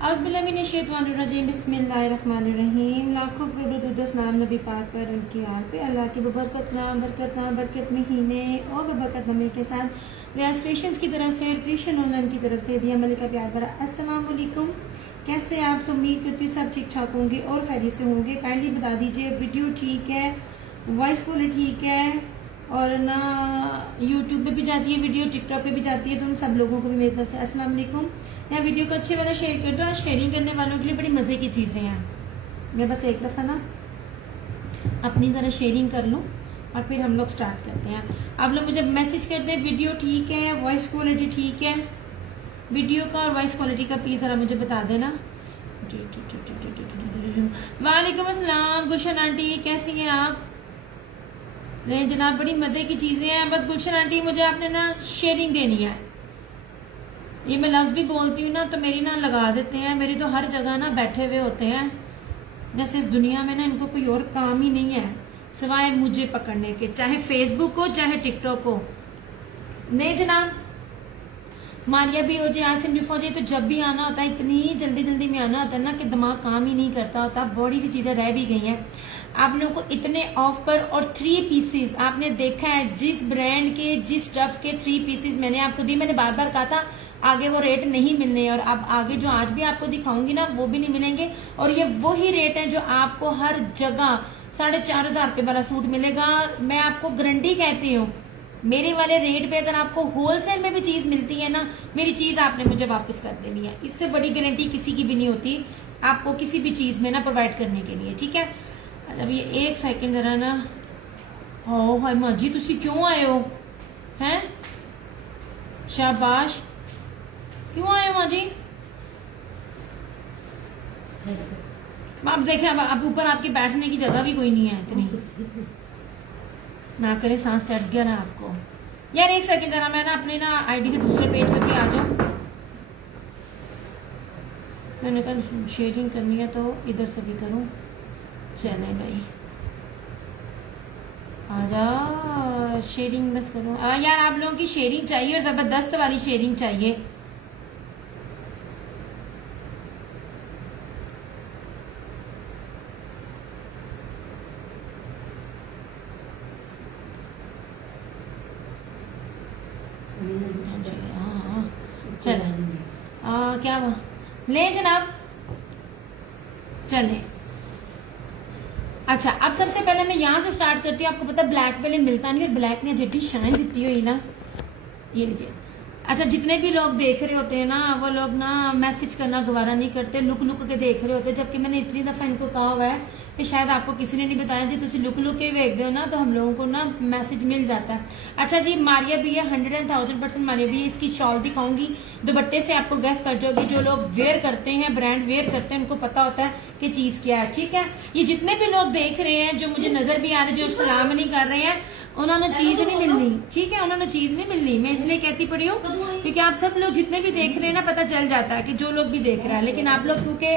औज़ुबिल्लाहिमिनश्शैतानिर्रजीम बिस्मिल्लाहिर्रहमानिर्रहीम। लाखों करोड़ों दुरूद नाम नबी पाक पर, उनकी आल पे, अल्लाह की बरकत महीने और बरकत नमी के साथ व्यास क्रिएशंस की तरफ से, क्रिएशन ऑनलाइन की तरफ से दिया मलिका प्यार भरा अस्सलाम वालेकुम। कैसे आप सब? उम्मीद करती हूँ सब ठीक ठाक होंगे और खैरियत से होंगे। काइंडली बता दीजिए वीडियो ठीक है, वॉइस क्वालिटी ठीक है और ना यूट्यूब पे भी जाती है वीडियो, टिकटॉक पे भी जाती है, तो उन सब लोगों को भी मेरी तरफ से अस्सलाम वालेकुम। मैं वीडियो को अच्छे वाला शेयर कर दो। शेयरिंग करने वालों के लिए बड़ी मज़े की चीज़ें हैं। मैं बस एक दफ़ा ना अपनी ज़रा शेयरिंग कर लूँ और फिर हम लोग स्टार्ट करते हैं। आप लोग मुझे मैसेज कर दें वीडियो ठीक है, वॉइस क्वालिटी ठीक है। वीडियो का और वॉइस क्वालिटी का प्लीज़ ज़रा मुझे बता देना। वालेकुम अस्सलाम गुलशन आंटी, कैसी हैं आप? नहीं जनाब, बड़ी मज़े की चीज़ें हैं। बस गुलशन आंटी मुझे आपने ना शेयरिंग देनी है। ये मैं लफ्ज़ भी बोलती हूँ ना तो मेरी ना लगा देते हैं। मेरी तो हर जगह ना बैठे हुए होते हैं, जैसे इस दुनिया में ना इनको कोई और काम ही नहीं है सिवाय मुझे पकड़ने के, चाहे फेसबुक हो चाहे टिकटॉक हो। नहीं जनाब, मारिया भी हो जाए, आसिम भी फौजी, तो जब भी आना होता है इतनी जल्दी जल्दी में आना होता है ना कि दिमाग काम ही नहीं करता होता। बड़ी सी चीज़ें रह भी गई हैं आप लोगों को इतने ऑफ पर। और 3 पीसेस आपने देखा है, जिस ब्रांड के जिस स्टफ के 3 पीसेस मैंने आपको दी। मैंने बार बार कहा था आगे वो रेट नहीं मिलने, और अब आगे जो आज भी आपको दिखाऊंगी ना वो भी नहीं मिलेंगे। और ये वही रेट है जो आपको हर जगह 4,500 रुपये वाला सूट मिलेगा। मैं आपको गारंटी कहती हूँ, मेरे वाले रेट पे अगर आपको होलसेल में भी चीज मिलती है ना, मेरी चीज आपने मुझे वापस कर देनी है। इससे बड़ी गारंटी किसी की भी नहीं होती आपको किसी भी चीज में ना प्रोवाइड करने के लिए, ठीक है। अब ये एक सेकंड जरा ना, हो हाय माँ जी तुसी क्यों आए हो हैं? शाबाश, क्यों आए हो माँ जी? आप देखें अब ऊपर आपके बैठने की जगह भी कोई नहीं है इतनी, ना करे सांस चढ़ गया ना आपको। यार एक सेकंड जरा, मैं ना अपने ना आईडी के दूसरे पेज पे आ जाऊं। मैंने कहा शेयरिंग करनी है तो इधर से भी करूं। चले भाई आजा, शेयरिंग बस करो। यार आप लोगों की शेयरिंग चाहिए और जबरदस्त वाली शेयरिंग चाहिए। चले क्या ले जनाब, चले। अच्छा अब सबसे पहले मैं यहाँ से स्टार्ट करती हूँ। आपको पता ब्लैक पहले मिलता नहीं, और ब्लैक ने जड्डी शाइन दी हुई ना, ये लीजिए। अच्छा जितने भी लोग देख रहे होते हैं ना, वो लोग ना मैसेज करना गवारा नहीं करते, लुक लुक के देख रहे होते हैं। जबकि मैंने इतनी दफा इनको कहा हुआ है कि शायद आपको किसी ने नहीं बताया जी, तुम लुक लुक के देख दो ना तो हम लोगों को ना मैसेज मिल जाता है। अच्छा जी, मारिया भी है 100,000% मारिया भी है। इसकी शॉल दिखाऊंगी, दुपट्टे से आपको गैस कर जाओगे। जो लोग वेयर करते हैं, ब्रांड वेयर करते हैं, उनको पता होता है कि चीज क्या है, ठीक है। ये जितने भी लोग देख रहे हैं, जो मुझे नजर भी आ रहे हैं, जो सलाम नहीं कर रहे हैं, उन्होंने चीज नहीं मिलनी, ठीक है। उन्होंने चीज नहीं मिलनी, मैं इसलिए कहती पड़ी हूँ क्योंकि आप सब लोग जितने भी देख रहे हैं ना, पता चल जाता है कि जो लोग भी देख रहे हैं। लेकिन आप लोग क्योंकि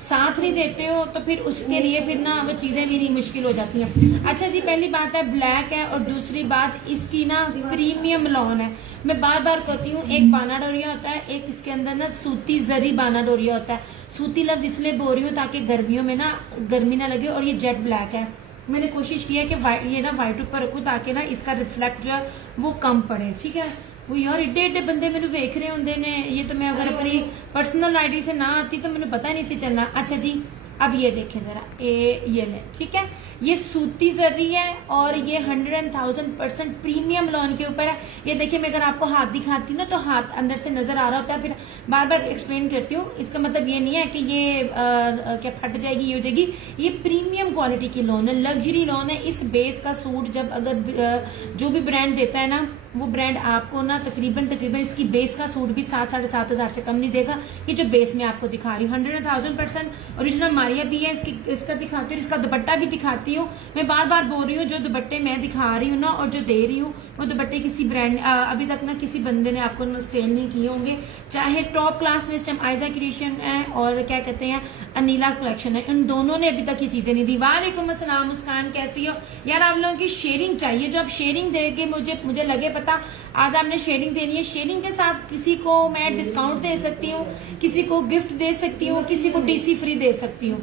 साथ नहीं देते हो तो फिर उसके लिए फिर ना वो चीजें भी नहीं मुश्किल हो जाती हैं। अच्छा जी, पहली बात है ब्लैक है, और दूसरी बात इसकी ना प्रीमियम लॉन है। मैं बार बार कहती हूँ, एक बाना डोरिया होता है, एक इसके अंदर ना सूती जरी बाना डोरिया होता है। सूती लफ्ज इसलिए बोल रही हूँ ताकि गर्मियों में ना गर्मी ना लगे। और ये जेट ब्लैक है। मैंने कोशिश की है कि ये ना वाइट ऊपर रखूं ताकि ना इसका रिफ्लेक्ट जो है वो कम पड़े, ठीक है। वो यार एडे एडे बंदे मैंने वेख रहे होंगे ने, ये तो मैं अगर अपनी पर्सनल आईडी से ना आती तो मैंने पता नहीं थी चलना। अच्छा जी, अब ये देखें जरा, ये ले, ठीक है। ये सूती जरी है और ये 100,000% प्रीमियम लॉन के ऊपर है। ये देखिए, मैं अगर आपको हाथ दिखाती हूँ ना तो हाथ अंदर से नजर आ रहा होता है। फिर बार बार एक्सप्लेन करती हूँ, इसका मतलब ये नहीं है कि ये क्या फट जाएगी, ये हो जाएगी। ये प्रीमियम क्वालिटी की लॉन है, लग्जरी लॉन है। इस बेस का सूट जब अगर जो भी ब्रांड देता है ना, वो ब्रांड आपको ना तकरीबन इसकी बेस का सूट भी 7-7.5 हजार से कम नहीं देगा। ये जो बेस में आपको दिखा रही हूँ 100,000% ओरिजिनल मारिया भी है। इसका दिखाती हूँ, इसका दुपट्टा भी दिखाती हूँ। मैं बार बार बोल रही हूँ, जो दुपट्टे मैं दिखा रही हूँ ना और जो दे रही हूँ, वो दुपट्टे किसी ब्रांड अभी तक ना किसी बंदे ने आपको सेल नहीं किए होंगे। चाहे टॉप क्लास में इस टाइम आयजा क्रिएशन है और क्या कहते हैं अनिला कलेक्शन है, इन दोनों ने अभी तक ये चीजें नहीं दी। वालेकुम अस्सलाम मुस्कान, कैसी हो यार? आप लोगों की शेयरिंग चाहिए। जो आप शेयरिंग देके मुझे लगे पता, आज आपने शेयरिंग देनी है, शेयरिंग के साथ किसी को मैं डिस्काउंट दे सकती हूँ, किसी को गिफ्ट दे सकती हूँ, किसी को डीसी फ्री दे सकती हूँ,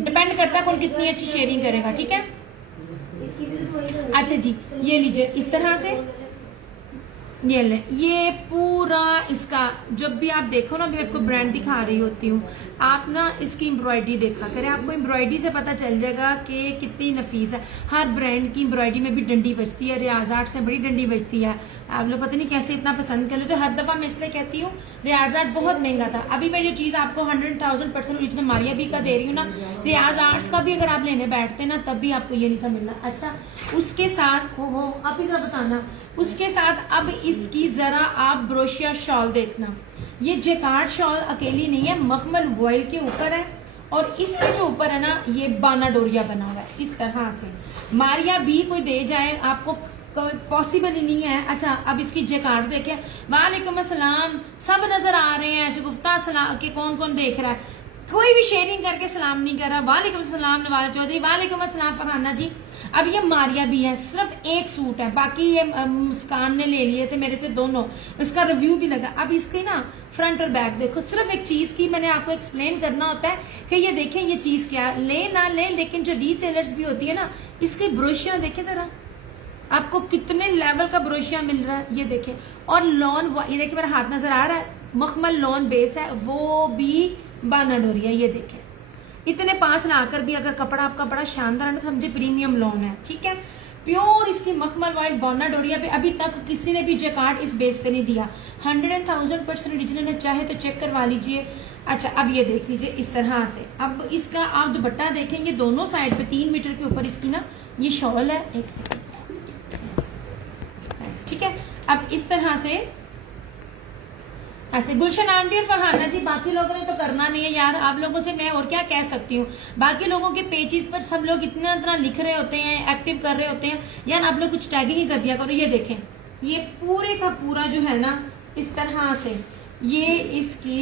डिपेंड करता है कौन कितनी अच्छी शेयरिंग करेगा। ठीक है, अच्छा जी, ये लीजिए इस तरह से, ये ले, ये पूरा इसका जब भी आप देखो ना, मैं आपको ब्रांड दिखा रही होती हूँ, आप ना इसकी एम्ब्रॉयडरी देखा करें, आपको एम्ब्रॉयडरी से पता चल जाएगा कि कितनी नफीस है। हर ब्रांड की एम्ब्रॉयडरी में भी डंडी बजती है, रियाज आर्ट्स में बड़ी डंडी बजती है। आप लोग पता नहीं कैसे इतना पसंद कर लेते हो। हर दफा मैं इसलिए कहती हूँ रियाज आर्ट बहुत महंगा था, अभी मैं जो चीज आपको 100,000% ओरिजिनल मारिया बी का दे रही हूँ ना, रियाज आर्ट्स का भी अगर आप लेने बैठते ना तब भी आपको ये नहीं था मिलना। अच्छा, उसके साथ हो आप ही जरा बताना, उसके साथ अब इसकी जरा आप ब्रोशिया शॉल देखना, ये जेकार्ड शॉल अकेली नहीं है, मखमल वॉइल के ऊपर है और इसके जो ऊपर है ना ये बाना डोरिया बना हुआ है इस तरह से। मारिया भी कोई दे जाए आपको पॉसिबल ही नहीं है। अच्छा, अब इसकी जेकार्ड देखें। वालेकुम अस्सलाम, सब नजर आ रहे हैं, शगुफ्ता सलाम के कौन कौन देख रहा है, कोई भी शेयरिंग करके सलाम नहीं कर रहा। वालेकुम अस्सलाम नवाज चौधरी, वालेकुम अस्सलाम फरहाना जी। अब ये मारिया भी है, सिर्फ एक सूट है, बाकी ये मुस्कान ने ले लिए थे मेरे से दोनों, इसका रिव्यू भी लगा। अब इसके ना फ्रंट और बैक देखो, सिर्फ एक चीज की मैंने आपको एक्सप्लेन करना होता है कि ये देखें ये चीज क्या ले ना ले, लेकिन जो रीसेलर्स भी होती है ना, इसकी ब्रोशिया देखे जरा, आपको कितने लेवल का ब्रोशिया मिल रहा है, ये देखें। और लॉन, ये देखिए मेरा हाथ नजर आ रहा है, मखमल लॉन बेस है, वो भी बाना डोरिया, ये देखें। इतने पास लाकर भी अगर कपड़ा आपका बड़ा शानदार है ना, समझे प्रीमियम लॉन है। ठीक है, प्योर इसकी मखमल वाइल बाना डोरिया पे अभी तक किसी ने भी जेकार्ड इस बेस पे नहीं दिया, 100,000% ओरिजिनल है, चाहे तो चेक करवा लीजिए। अच्छा, अब ये देख लीजिए इस तरह से। अब इसका आप दुपट्टा देखेंगे, दोनों साइड पे 3 मीटर के ऊपर इसकी ना ये शॉल है। एक सेकंड, ठीक है। अब इस तरह से ऐसे गुलशन आंटी और फरहाना जी, बाकी लोगों ने तो करना नहीं है यार, आप लोगों से मैं और क्या कह सकती हूँ। बाकी लोगों के पेजेस पर सब लोग इतना इतना लिख रहे होते हैं, एक्टिव कर रहे होते हैं यार, आप लोग कुछ टैगिंग ही कर दिया करो। ये देखें, ये पूरे का पूरा जो है ना इस तरह से, ये इसकी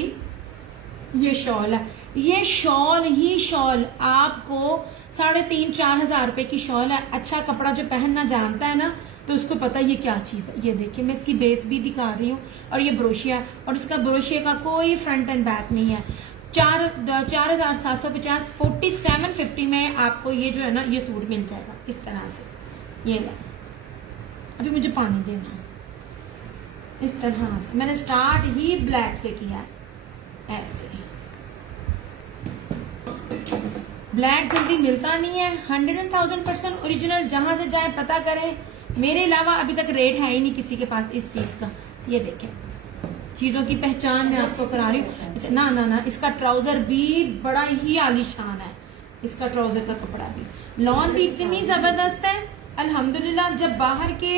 ये शॉल है, ये शॉल ही शॉल आपको 3,500-4 हजार रुपए की शॉल है। अच्छा कपड़ा जो पहनना जानता है ना तो उसको पता है ये क्या चीज है। ये देखिए, मैं इसकी बेस भी दिखा रही हूँ और ये ब्रोशिया, और इसका ब्रोशिया का कोई फ्रंट एंड बैक नहीं है। 4,750 4750 में आपको ये जो है ना ये सूट मिल जाएगा इस तरह से। ये ले, अभी मुझे पानी देना, इस तरह से मैंने स्टार्ट ही ब्लैक से किया है। ऐसे ब्लैक जल्दी मिलता नहीं है, 100,000% ओरिजिनल, जहां से जाए पता करें। मेरे अलावा अभी तक रेट है ही नहीं किसी के पास इस चीज का। ये देखें, चीजों की पहचान मैं आपको करा रही हूँ। ना ना ना, इसका ट्राउजर भी बड़ा ही आलीशान है, इसका ट्राउजर का कपड़ा भी, लॉन भी इतनी जबरदस्त है अल्हम्दुलिल्लाह। जब बाहर के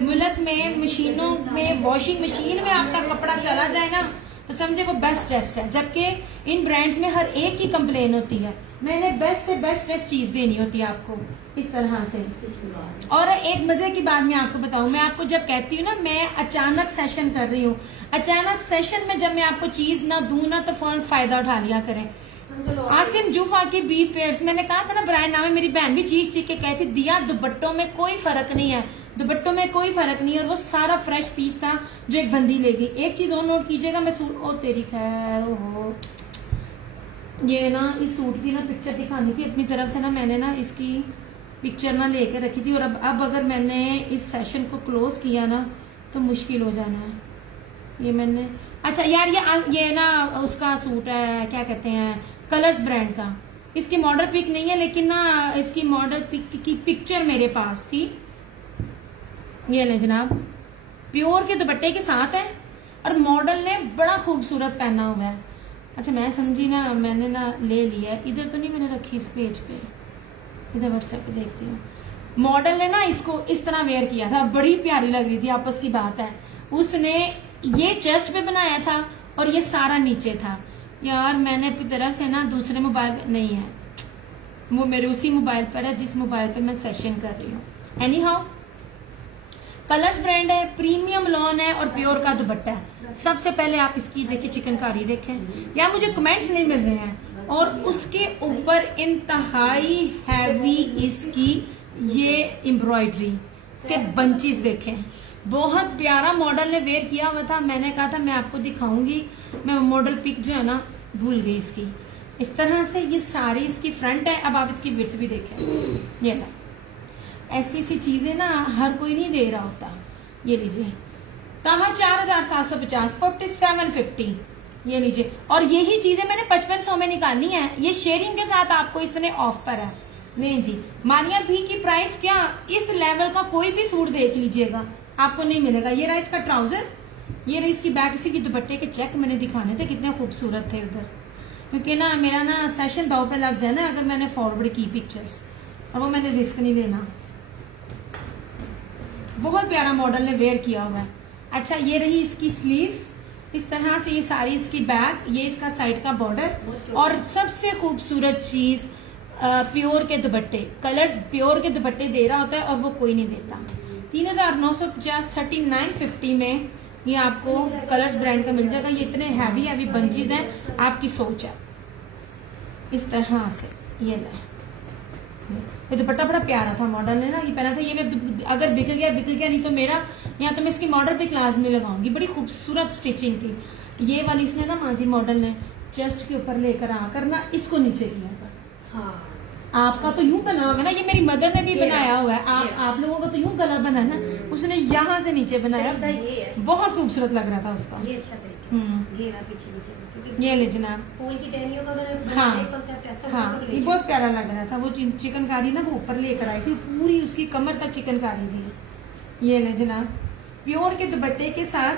मुल्क में मशीनों में, वॉशिंग मशीन में आपका कपड़ा चला जाए ना तो समझे वो बेस्ट टेस्ट है, जबकि इन ब्रांड्स में हर एक की कंप्लेन होती है। मैंने बेस्ट से बेस्ट टेस्ट चीज देनी होती है आपको इस तरह से। और एक मजे की बात मैं आपको बताऊं, मैं आपको जब कहती हूँ ना मैं अचानक सेशन कर रही हूँ, अचानक सेशन में जब मैं आपको चीज ना दूं ना तो फौरन फायदा उठा लिया करें। आसिम जूफा की बी पेयर्स, मैंने कहा था ना ब्रांड नाम है, मेरी बहन भी चीख चीख के कहती दिया दुपट्टों में कोई फर्क नहीं है, दुपट्टों में कोई फर्क नहीं है। और वो सारा फ्रेश पीस था जो एक बंदी लेगी। एक चीज और नोट कीजिएगा, मैं सूट, ओ तेरी खैर, ओहो, ये ना इस सूट की ना पिक्चर दिखानी थी अपनी तरफ से ना, मैंने ना इसकी पिक्चर ना लेके रखी थी। और अब अगर मैंने इस सेशन को क्लोज किया ना तो मुश्किल हो जाना है। ये मैंने, अच्छा यार ये ना उसका सूट है, क्या कहते हैं, कलर्स ब्रांड का। इसकी मॉडल पिक नहीं है लेकिन ना इसकी मॉडल पिक की पिक्चर मेरे पास थी। ये ले जनाब, प्योर के दुपट्टे के साथ है और मॉडल ने बड़ा खूबसूरत पहना हुआ है। अच्छा मैं समझी ना, मैंने ना ले लिया, इधर तो नहीं मैंने रखी इस पेज पे, इधर व्हाट्सएप पे देखती हूँ। मॉडल ने ना इसको इस तरह वेयर किया था, बड़ी प्यारी लग रही थी, आपस की बात है। उसने ये चेस्ट पे बनाया था और ये सारा नीचे था। यार मैंने अपनी तरफ से ना दूसरे मोबाइल पे नहीं है, वो मेरे उसी मोबाइल पर है जिस मोबाइल पे मैं सेशन कर रही हूँ। एनी हाउ, कलर्स ब्रांड है, प्रीमियम लॉन है और प्योर का दुपट्टा है। सबसे पहले आप इसकी देखिए चिकनकारी देखें, यार मुझे कमेंट्स नहीं मिल रहे हैं। और उसके ऊपर इंतहाई हैवी इसकी ये एम्ब्रॉयडरी, इसके बंचेस देखें, बहुत प्यारा मॉडल ने वेयर किया हुआ था। मैंने कहा था मैं आपको दिखाऊंगी, मैं मॉडल पिक जो है ना भूल गई इसकी। इस तरह से ये सारी इसकी फ्रंट है। अब आप इसकी विड्थ भी देखें, ये ना ऐसी ऐसी चीजें ना हर कोई नहीं दे रहा होता। ये लीजिए, कहाँ 4750, 4750, ये लीजिए। और यही चीजें मैंने 5500 में निकालनी है। ये शेयरिंग के साथ आपको इतने ऑफ पर है। नहीं जी, मानिया भी की प्राइस क्या, इस लेवल का कोई भी सूट देख लीजिएगा आपको नहीं मिलेगा। ये रहा इसका ट्राउजर, ये रही इसकी बैक। इसी की दुपट्टे के चेक मैंने दिखाने थे, कितने खूबसूरत थे उधर, क्योंकि ना मेरा ना सेशन दाव पे लग जाए ना अगर मैंने फॉरवर्ड की पिक्चर्स, और वो मैंने रिस्क नहीं लेना। बहुत प्यारा मॉडल ने वेयर किया हुआ है। अच्छा, ये रही इसकी स्लीव्स, इस तरह से ये सारी इसकी बैक, ये इसका साइड का बॉर्डर। और सबसे खूबसूरत चीज प्योर के दुपट्टे, कलर्स प्योर के दुपट्टे दे रहा होता है और वो कोई नहीं देता। 3950, 3950 में ये आपको कलर्स ब्रांड का मिल जाएगा। ये इतने हैवी हैवी बंचेज हैं, आपकी सोच है। इस तरह से ये ये दुपट्टा बड़ा प्यारा था, मॉडल ने ना ये पहना था। ये मैं अगर बिक गया नहीं तो मेरा यहाँ तो मैं इसकी मॉडल पे क्लास में लगाऊंगी। बड़ी खूबसूरत स्टिचिंग थी। ये वाली इसने ना माजी मॉडल ने चेस्ट के ऊपर लेकर आकर ना इसको नीचे किया था। हाँ, आपका तो यूं बना होगा ना, ये मेरी मदर ने भी बनाया हुआ है। आप लोगों का तो यूं गला बना ना, उसने यहाँ से नीचे बनाया, बहुत खूबसूरत लग रहा था उसका। ये अच्छा ये ले जनाब, फूल की टहनियों का हाँ, ये बहुत प्यारा लग रहा था। वो चिकनकारी ना वो ऊपर लेकर आई थी, पूरी उसकी कमर तक चिकनकारी थी। ये ले जनाब, प्योर के दुपट्टे के साथ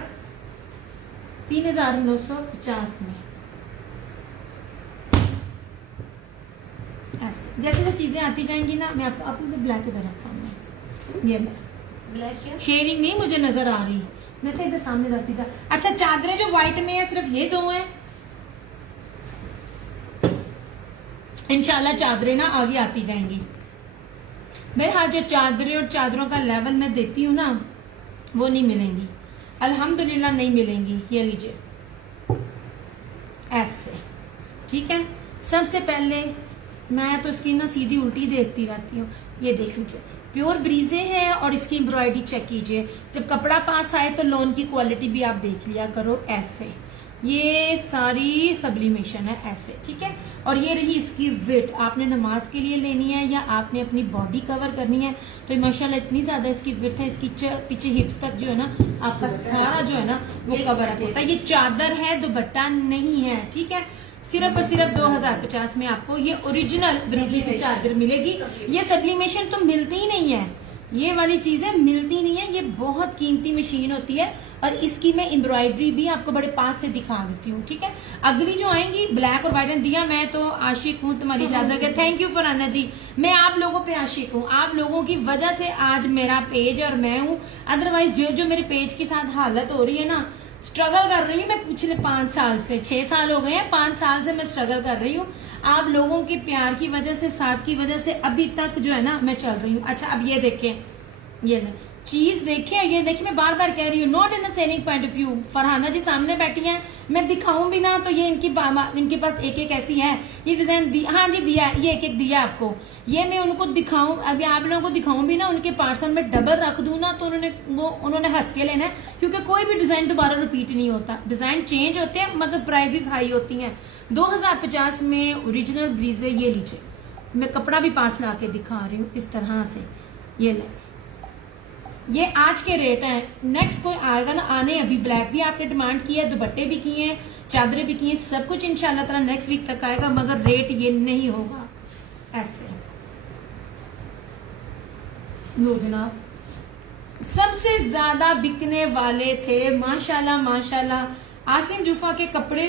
3950 में। जैसे जैसे चीजें आती जाएंगी ना, मैं आपको ब्लैक इधर सामने, ये ब्लैक शेयरिंग नहीं मुझे नजर आ रही, मैं तो इधर सामने रखती था। अच्छा, चादरें जो व्हाइट में है सिर्फ ये 2 हैं। इंशाल्लाह चादरें ना आगे आती जाएंगी। मेरे हाथ जो चादरें और चादरों का लेवल मैं देती हूँ ना, वो नहीं मिलेंगी, अल्हम्दुलिल्लाह नहीं मिलेंगी। ये लीजिए ऐसे, ठीक है। सबसे पहले मैं तो इसकी ना सीधी उल्टी देखती रहती हूँ। ये देख लीजिए, प्योर ब्रीजे है और इसकी एम्ब्रॉयडरी चेक कीजिए। जब कपड़ा पास आए तो लोन की क्वालिटी भी आप देख लिया करो। ऐसे ये सारी सब्लिमेशन है ऐसे, ठीक है। और ये रही इसकी विड्थ, आपने नमाज के लिए लेनी है या आपने अपनी बॉडी कवर करनी है तो माशाल्लाह इतनी ज्यादा इसकी विड्थ है। इसकी पीछे हिप्स तक जो है ना आपका सारा जो है ना वो कवर अप होता है। ये चादर है, दुपट्टा नहीं है, ठीक है। सिर्फ और सिर्फ 2050 में आपको ये ओरिजिनल ब्रीजी की चादर मिलेगी। ये सब्लिमेशन तो मिलती ही नहीं है, ये वाली चीजें मिलती नहीं है। ये बहुत कीमती मशीन होती है और इसकी मैं एम्ब्रॉयडरी भी आपको बड़े पास से दिखा देती हूँ, ठीक है। अगली जो आएंगी ब्लैक और व्हाइट दिया, मैं तो आशिक हूँ तुम्हारी चादर के। थैंक यू फरहाना जी, मैं आप लोगों पे आशिक हूँ। आप लोगों की वजह से आज मेरा पेज और मैं हूँ, अदरवाइज जो मेरे पेज के साथ हालत हो रही है ना, स्ट्रगल कर रही हूँ मैं पिछले 5 साल से, 6 साल हो गए हैं, 5 साल से मैं स्ट्रगल कर रही हूँ। आप लोगों के प्यार की वजह से, साथ की वजह से अभी तक जो है ना मैं चल रही हूँ। अच्छा, अब ये देखें, ये चीज देखिए, ये देखिए, मैं बार बार कह रही हूँ, not in selling point of view. Farhana ji सामने बैठी हैं, मैं दिखाऊं भी ना तो ये इनके पास एक एक ऐसी है। ये डिजाइन हाँ जी दिया, ये एक एक दिया आपको। ये मैं उनको दिखाऊं, अभी आप लोगों को दिखाऊं भी ना, उनके पार्सल में डबल रख दूं ना तो उन्होंने हंस के लेना है, क्योंकि कोई भी डिजाइन दोबारा रिपीट नहीं होता। डिजाइन चेंज होते हैं मगर प्राइजेस हाई होती हैं। 2050 में ओरिजिनल ब्रीजे, ये लीजिए, मैं कपड़ा भी पास ला के दिखा रही हूँ इस तरह से। ये ले, ये आज के रेट हैं। नेक्स्ट कोई आएगा ना, आने अभी ब्लैक भी आपने डिमांड किया है, दुपट्टे भी किए हैं, चादरें भी की हैं, सब कुछ इंशाल्लाह ताला नेक्स्ट वीक तक आएगा, मगर रेट ये नहीं होगा ऐसे। लो जनाब, सबसे ज्यादा बिकने वाले थे माशाल्लाह माशाल्लाह। आसिम जुफा के कपड़े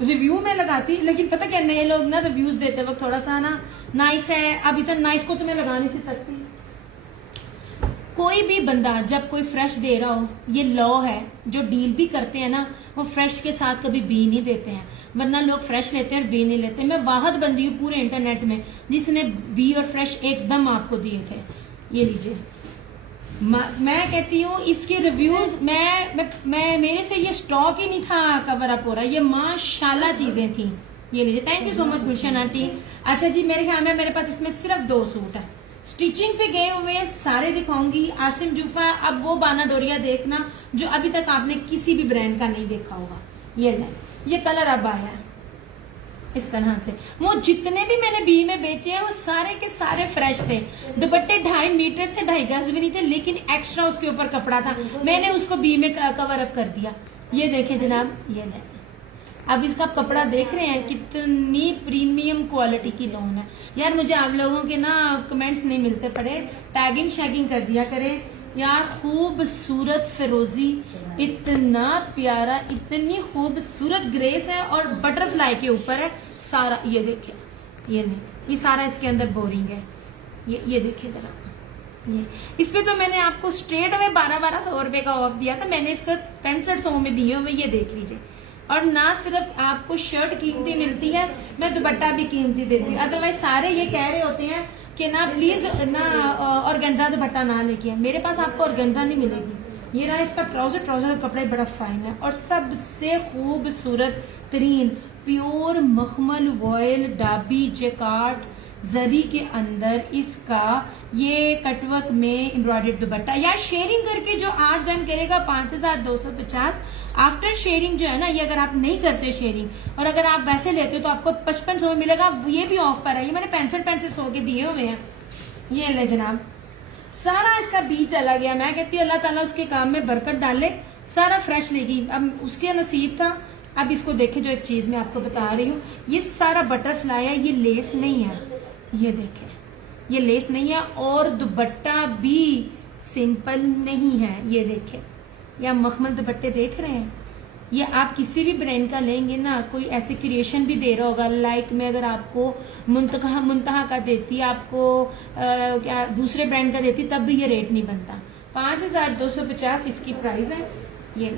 रिव्यू में लगाती, लेकिन पता क्या, नए लोग ना रिव्यूज देते वक्त थोड़ा सा ना नाइस है, अभी तक नाइस को तो मैं लगा नहीं थी सकती। कोई भी बंदा जब कोई फ्रेश दे रहा हो, ये लॉ है, जो डील भी करते हैं ना वो फ्रेश के साथ कभी बी नहीं देते हैं, वरना लोग फ्रेश लेते हैं और बी नहीं लेते। मैं वाहद बंदी हूँ पूरे इंटरनेट में जिसने बी और फ्रेश एकदम आपको दिए थे। ये लीजिए, मैं कहती हूँ इसके रिव्यूज, मैं मेरे से ये स्टॉक ही नहीं था कवर अप हो रहा, ये माशाल्लाह चीजें थी। ये लीजिए, thank you so much Gulshan aunty. अच्छा जी, मेरे ख्याल में मेरे पास इसमें सिर्फ 2 सूट है, स्टिचिंग पे गए हुए हैं सारे दिखाऊंगी। आसिम जूफा, अब वो बाना डोरिया देखना जो अभी तक आपने किसी भी ब्रांड का नहीं देखा होगा। ये कलर अब आया है इस तरह से। वो जितने भी मैंने बी में बेचे हैं वो सारे के सारे फ्रेश थे। दुपट्टे 2.5 मीटर थे, 2.5 गज भी नहीं थे, लेकिन एक्स्ट्रा उसके ऊपर कपड़ा था, मैंने उसको बी में कवर अप कर दिया। ये देखें जनाब, ये ले। अब इसका कपड़ा देख रहे हैं कितनी प्रीमियम क्वालिटी की लॉन है यार। मुझे आप लोगों के ना कमेंट्स नहीं मिलते पड़े, टैगिंग शैगिंग कर दिया करें यार। खूबसूरत फिरोजी, इतना प्यारा, इतनी खूबसूरत ग्रेस है और बटरफ्लाई के ऊपर है सारा। ये देखिए, ये नहीं, ये सारा इसके अंदर बोरिंग है। ये देखिए जरा, ये इस पे तो मैंने आपको स्ट्रेट में 1200 रुपए का ऑफ दिया था, मैंने इसका 6500 में दिए हुए। ये देख लीजिए। और ना सिर्फ आपको शर्ट कीमती मिलती है, मैं दुपट्टा भी कीमती देती हूँ। अदरवाइज सारे ये कह रहे होते हैं कि ना प्लीज ना ऑर्गेन्जा दुपट्टा ना लेके आए, मेरे पास आपको ऑर्गेन्जा नहीं मिलेगी। ये रहा इसका ट्राउजर का कपड़ा बड़ा फाइन है और सबसे खूबसूरत तरीन प्योर मखमल वॉयल डाबी जैकार्ड जरी के अंदर इसका ये कटवर्क में एम्ब्रॉयडर्ड दुपट्टा। यार शेयरिंग करके जो आज डन करेगा 5250, आफ्टर शेयरिंग जो है ना, ये अगर आप नहीं करते शेयरिंग और अगर आप वैसे लेते हो तो आपको 5500 में मिलेगा। ये भी ऑफ पर है, ये मैंने 6500 के दिए हुए हैं। ये ले जनाब, सारा इसका बीज चला गया। मैं कहती हूँ अल्लाह ताला उसके काम में बरकत डाले, सारा फ्रेश लेगी। अब उसके नसीब था। अब इसको देखे, जो एक चीज मैं आपको बता रही हूँ, ये सारा बटरफ्लाई है, ये लेस नहीं है। ये देखें, ये लेस नहीं है और दुपट्टा भी सिंपल नहीं है। ये देखें, या मखमल दुपट्टे देख रहे हैं। ये आप किसी भी ब्रांड का लेंगे ना, कोई ऐसे क्रिएशन भी दे रहा होगा, लाइक में अगर आपको मुंतहा का देती, आपको क्या दूसरे ब्रांड का देती, तब भी ये रेट नहीं बनता। 5250 इसकी प्राइस है। ये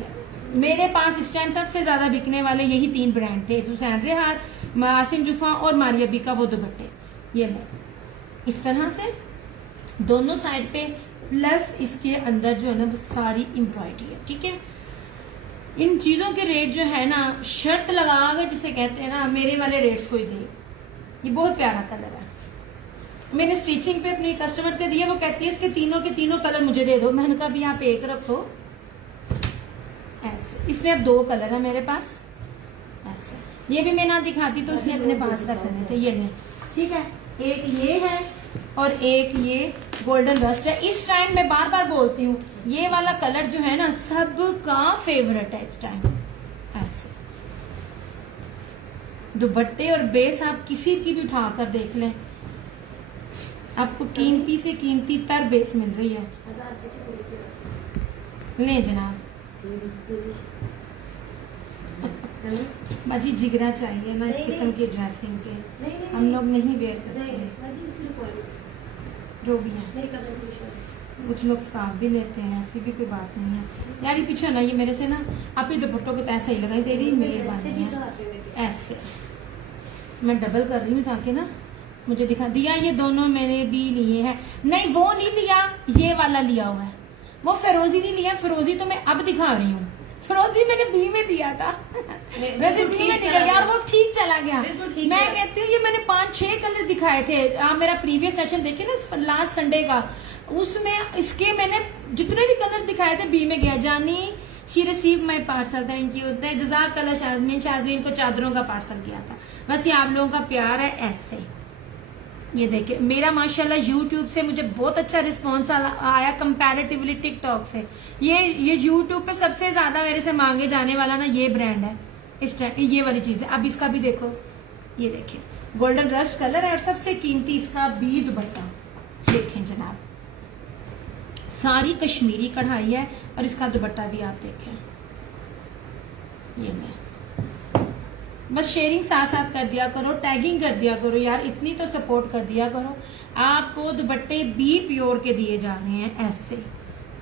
मेरे पास इस टाइम सबसे ज्यादा बिकने वाले यही 3 ब्रांड थे, सुसैन रेहार, आसिम जूफा और मारिया बी का वो दुपट्टे। ये इस तरह से दोनों साइड पे, प्लस इसके अंदर जो है ना वो सारी एम्ब्रॉयडरी है। ठीक है, इन चीजों के रेट जो है ना, शर्त लगाकर जिसे कहते हैं ना, मेरे वाले रेट्स को ही दे। ये बहुत प्यारा कलर है, मैंने स्टिचिंग पे अपनी कस्टमर के दिए, वो कहती है इसके तीनों के तीनों कलर मुझे दे दो। मैंने कहा भी यहाँ पे एक रखो ऐसे। इसमें अब 2 कलर है मेरे पास ऐसे। ये भी मैं ना दिखाती तो उसने अपने पास रखने थे। ये नहीं, ठीक है, एक ये है और एक ये गोल्डन रस्ट है। इस टाइम मैं बार बार बोलती हूँ, ये वाला कलर जो है ना सबका फेवरेट है इस टाइम। ऐसे दुपट्टे और बेस आप किसी की भी उठाकर देख लें, आपको कीमती से कीमती तर बेस मिल रही है। ले जनाब, बाजी जिगरा चाहिए ना इस किस्म की ड्रेसिंग के, हम लोग नहीं वेयर करते जो भी है। कुछ लोग स्कार्फ भी लेते हैं, ऐसी भी कोई बात नहीं है यार। ये पीछे ना, ये मेरे से ना अपनी दुपट्टों के पैसे ही लगाई, तेरी मेहरबानी है। ऐसे मैं डबल कर रही हूँ ताकि ना मुझे दिखा दिया। ये दोनों मैंने भी लिए हैं, नहीं वो नहीं लिया, ये वाला लिया हुआ है। वो फिरोजी नहीं लिया, फिरोजी तो मैं अब दिखा रही हूँ। फिरोजी मैंने बी में दिया था वैसे बी में दिया यार, वो ठीक चला गया। मैं कहती हूँ ये मैंने 5-6 कलर दिखाए थे। आप मेरा प्रीवियस सेशन देखे ना लास्ट संडे का, उसमें इसके मैंने जितने भी कलर दिखाए थे बी में गया। जानी she receive my parcel, thank you, जज़ाकल्लाह शाजमीन को चादरों का पार्सल किया था। बस ये आप लोगों का प्यार है। ऐसे ये देखिए, मेरा माशाल्लाह YouTube से मुझे बहुत अच्छा रिस्पॉन्स आया कंपैरेटिवली टिकटॉक से। ये YouTube पे सबसे ज्यादा मेरे से मांगे जाने वाला ना ये ब्रांड है इस टाइम, ये वाली चीज है। अब इसका भी देखो, ये देखिए गोल्डन रस्ट कलर है और सबसे कीमती इसका बी दुपट्टा देखें जनाब, सारी कश्मीरी कढ़ाई है और इसका दुपट्टा भी आप देखें। ये मैं बस शेयरिंग साथ साथ कर दिया करो, टैगिंग कर दिया करो यार, इतनी तो सपोर्ट कर दिया करो। आपको दुपट्टे बी प्योर के दिए जा रहे हैं ऐसे।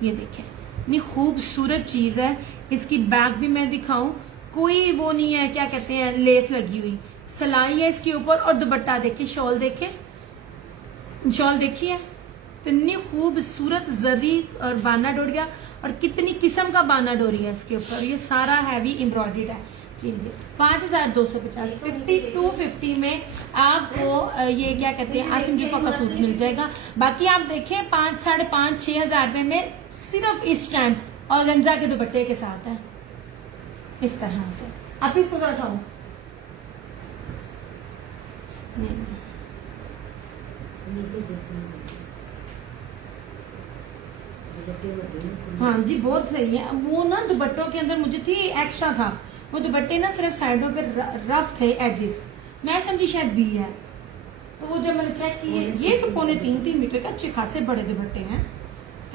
ये देखें, इतनी खूबसूरत चीज है। इसकी बैक भी मैं दिखाऊं, कोई वो नहीं है क्या कहते हैं लेस लगी हुई, सिलाई है इसके ऊपर। और दुपट्टा देखिए, शॉल देखें, शॉल देखिए, इतनी खूबसूरत जरी और बाना डोरिया, और कितनी किस्म का बाना डोरिया इसके ऊपर। ये सारा हैवी एम्ब्रॉयडर्ड है। जी जी 5250 5250 में आपको ये क्या कहते हैं आसिम जुफा का सूट मिल जाएगा। बाकी आप देखें 5 साढ़े 5 6 हजार रुपए में सिर्फ इस टाइम और गंजा के दुपट्टे के साथ है इस तरह से। आप इसको जरा उठाओ। हाँ जी बहुत सही है। वो ना दुपट्टों के अंदर मुझे थी एक्स्ट्रा था, वो दुपट्टे ना सिर्फ साइडों पे रफ थे एजेस, मैं समझी शायद बी है। तो वो जब मैंने चेक किए ये तो 3.5 मीटर के अच्छे खासे बड़े दुपट्टे हैं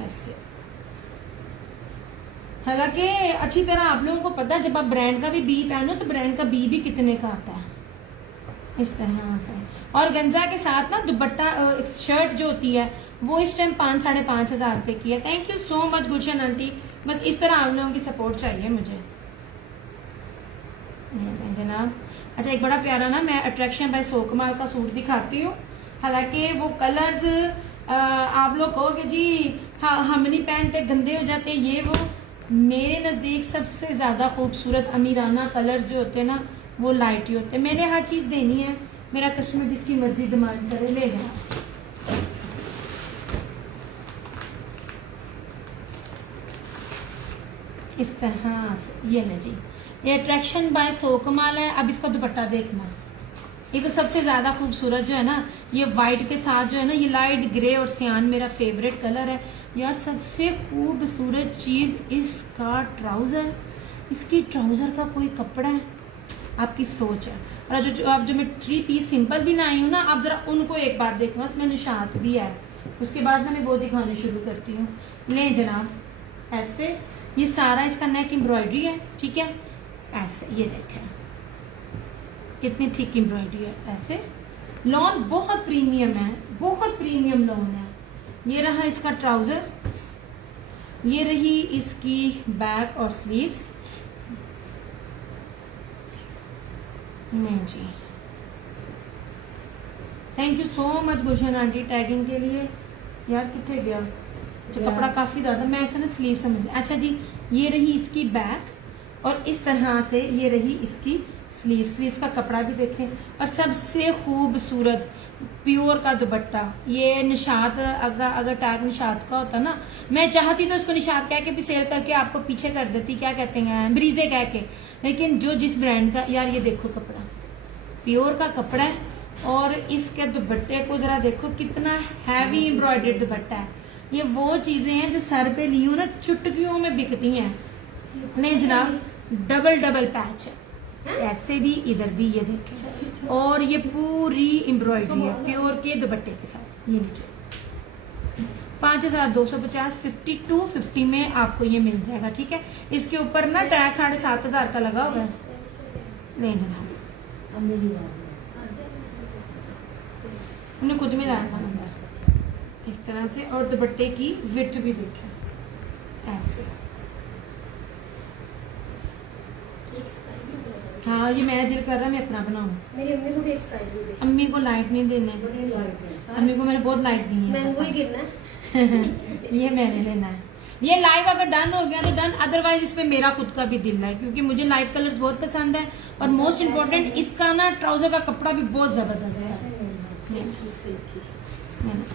ऐसे। हालांकि अच्छी तरह आप लोगों को पता है जब आप ब्रांड का भी बी पहनो तो ब्रांड का बी भी कितने का आता है इस तरह से। और गंजा के साथ ना दुपट्टा शर्ट जो होती है वो इस टाइम 5 साढ़े 5 हजार रुपए की है। Thank you so much Gulshan aunty, बस इस तरह आप लोगों की सपोर्ट चाहिए मुझे जनाब। अच्छा एक बड़ा प्यारा ना मैं अट्रैक्शन बाय सोकमाल का सूट दिखाती हूँ। हालांकि वो कलर्स आप लोग कहोगे जी हाँ हम नहीं पहनते गंदे हो जाते ये वो, मेरे नज़दीक सबसे ज़्यादा खूबसूरत अमीराना कलर्स जो होते हैं ना वो लाइट ही होते हैं। मैंने हर चीज़ देनी है, मेरा कस्टमर जिसकी मर्जी डिमांड करे ले जाए। इस तरह से ये ले जी, ये अट्रैक्शन बाय सोकमाल है। अब इसका दुपट्टा देखना, ये तो सबसे ज्यादा खूबसूरत जो है ना ये वाइट के साथ जो है ना ये लाइट ग्रे और सियान मेरा फेवरेट कलर है यार। सबसे खूबसूरत चीज इसका ट्राउजर, इसकी ट्राउजर का कोई कपड़ा है आपकी सोच है। और अब जो मैं 3 पीस सिंपल भी लाई हूँ ना आप जरा उनको एक बार देखना, उसमें निशात भी है। उसके बाद ना मैं वो दिखाने शुरू करती हूँ। ले जनाब ऐसे ये सारा इसका नेक एम्ब्रॉयडरी है ठीक है ऐसे। ये देखें कितनी थिक एम्ब्रॉयडरी है ऐसे। लॉन बहुत प्रीमियम है, बहुत प्रीमियम लॉन है। ये रहा इसका ट्राउजर, ये रही इसकी बैक और स्लीव्स। नहीं जी thank you so much Gulshan aunty tagging के लिए यार। कितने गया जो कपड़ा काफी ज्यादा मैं ऐसा ना स्लीव समझ। अच्छा जी ये रही इसकी बैक और इस तरह से ये रही इसकी स्लीव्स का कपड़ा भी देखें। और सबसे खूबसूरत प्योर का दुपट्टा, ये निशात अगर टैग निशात का होता ना मैं चाहती तो इसको निशात कह के भी सेल करके आपको पीछे कर देती, क्या कहते हैं ब्रीजे कह के। लेकिन जो जिस ब्रांड का यार ये देखो कपड़ा प्योर का कपड़ा है और इसके दुपट्टे को जरा देखो कितना हैवी एम्ब्रॉयडर्ड दुपट्टा है। ये वो चीजें हैं जो सर पे ली हूं ना चुटकियों में बिकती हैं। नहीं जनाब डबल पैच है ऐसे भी इधर भी ये देखें। और ये पूरी एम्ब्रॉयडरी है प्योर के दुपट्टे के साथ। ये नीचे 5250 5250 में आपको ये मिल जाएगा ठीक है। इसके ऊपर ना टैग 7500 का लगा हुआ है। नहीं जनाब उन्हें खुद में लाया था अंदर इस तरह से। और दुपट्टे की विड्थ भी देखें ऐसे। हाँ ये मेरा दिल कर रहा है मैं अपना बनाऊं। मेरी अम्मी को भी एक स्काई ब्लू दे। अम्मी को लाइट नहीं देना है, अम्मी को मैंने बहुत लाइट दी है। मैंगो ही गिरना है ये मैंने लेना है। ये लाइव अगर डन हो गया तो डन, अदरवाइज इस पे मेरा खुद का भी दिल है क्योंकि मुझे लाइट कलर्स बहुत पसंद है। और मोस्ट इम्पोर्टेंट इसका ना ट्राउजर का कपड़ा भी बहुत जबरदस्त है।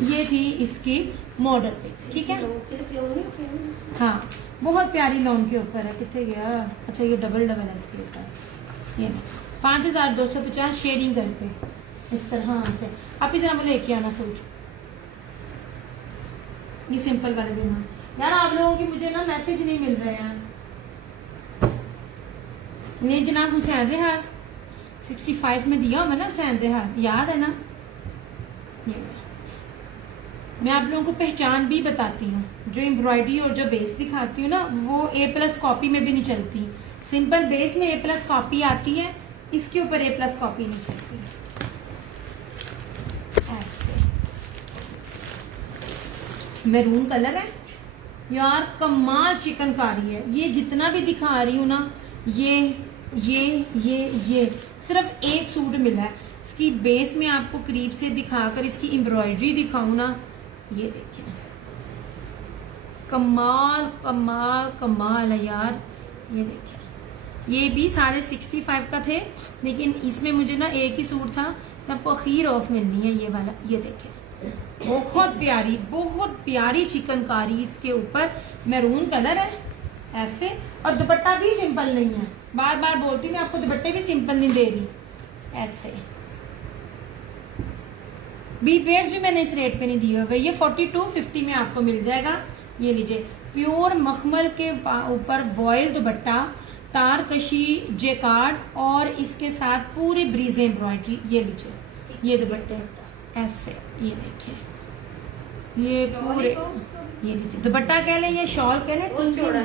ये थी इसकी मॉडल पे ठीक है। हाँ बहुत प्यारी लॉन के ऊपर है। कितने गया? अच्छा ये डबल है इसके ऊपर। ये 5250 शेयरिंग करके इस तरह से। आप ही जरा मुझे लेके आना सूट, ये सिंपल वाले देना यार। आप लोगों की मुझे ना मैसेज नहीं मिल रहे हैं। नहीं जनाब हुसैन रेहान 65 में दिया मैंने हुसैन रेहान, याद है ना। मैं आप लोगों को पहचान भी बताती हूँ। जो एम्ब्रॉयडरी और जो बेस दिखाती हूँ ना वो A+ कॉपी में भी नहीं चलती। सिंपल बेस में A+ कॉपी आती है, इसके ऊपर A+ कॉपी नहीं चलती। ऐसे मैरून कलर है यार, कमाल चिकनकारी है। ये जितना भी दिखा रही हूँ ना ये सिर्फ एक सूट मिला है। इसकी बेस में आपको करीब से दिखाकर इसकी एम्ब्रॉयडरी दिखाऊं ना, ये देखिए कमाल कमाल कमाल है यार। ये देखिए ये भी सारे 65 का थे, लेकिन इसमें मुझे ना एक ही सूट था, तो आपको अखीर ऑफ मिलनी है ये वाला। ये देखें, बहुत प्यारी चिकनकारी, इसके ऊपर मैरून कलर है ऐसे, और दुपट्टा भी सिंपल नहीं है। बार बार बोलती मैं आपको, दुपट्टे भी सिंपल नहीं दे रही, ऐसे बी पेयर्स भी मैंने इस रेट पे नहीं दिए हुए। ये 4250 में आपको मिल जाएगा। ये लीजिए, प्योर मखमल के ऊपर वॉयल दुपट्टा, तारकशी जेकार्ड, और इसके साथ पूरी ब्रीज एम्ब्रॉयडरी। ये लीजिए, ये दुपट्टे ऐसे, ये देखिए, ये पूरे, ये लीजिए दुपट्टा कह लें या शॉल कह लें,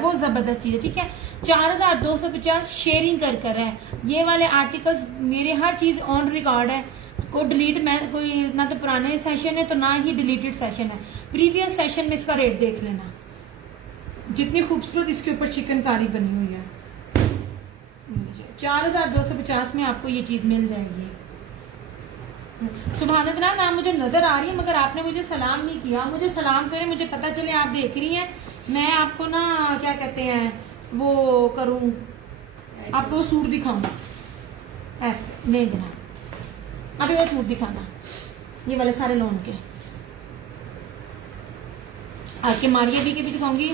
बहुत जबरदस्त चीज है। ठीक है, 4250 शेयरिंग कर है। ये वाले आर्टिकल्स मेरे हर चीज ऑन रिकॉर्ड है, कोई डिलीट मैं कोई ना तो पुराने सेशन है तो ना ही डिलीटेड सेशन है। प्रीवियस सेशन में इसका रेट देख लेना, जितनी खूबसूरत इसके ऊपर चिकनकारी बनी हुई है। 4250 में आपको ये चीज मिल जाएगी। सुभानअल्लाह, ना मुझे नजर आ रही है मगर आपने मुझे सलाम नहीं किया। मुझे सलाम करें, मुझे पता चले आप देख रही हैं, मैं आपको ना क्या कहते हैं वो करूं, आपको वो सूट दिखाऊं ऐसे। नहीं जनाब, अभी वो सूट दिखाना, ये वाले सारे लोन के आपके मारिया भी के भी दिखाऊंगी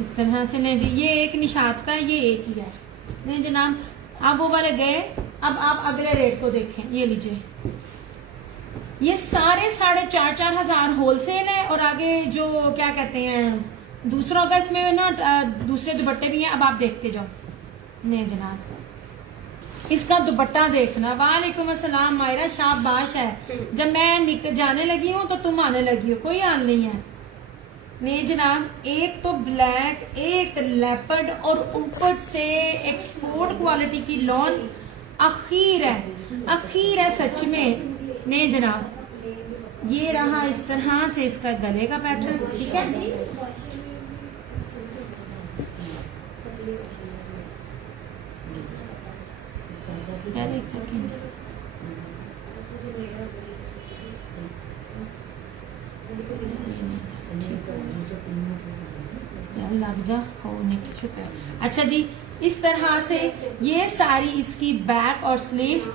इस तरह से। नहीं जी, ये एक निशात का, ये एक ही है। नहीं जनाब, आप वो वाले गए, अब आप अगले रेट को देखें। ये लीजिए, ये सारे 4,500 होलसेल है, और आगे जो क्या कहते हैं दूसरा होगा, इसमें ना दूसरे दुपट्टे भी हैं। अब आप देखते जाओ। नहीं जनाब, इसका दुपट्टा देखना। वालेकुम अस्सलाम मायरा, शाबाश है। जब मैं जाने लगी हूँ तो तुम आने लगी हो, कोई हाल नहीं है। नहीं जनाब, एक तो ब्लैक, एक लेपर्ड, और ऊपर से एक्सपोर्ट क्वालिटी की लॉन। अखीर है सच में। नहीं जनाब, ये रहा इस तरह से इसका गले का पैटर्न। ठीक है, यार एक सेकंड, यार लग जा होने की शुक्र। अच्छा जी, इस तरह से ये सारी इसकी बैक और स्लीव्स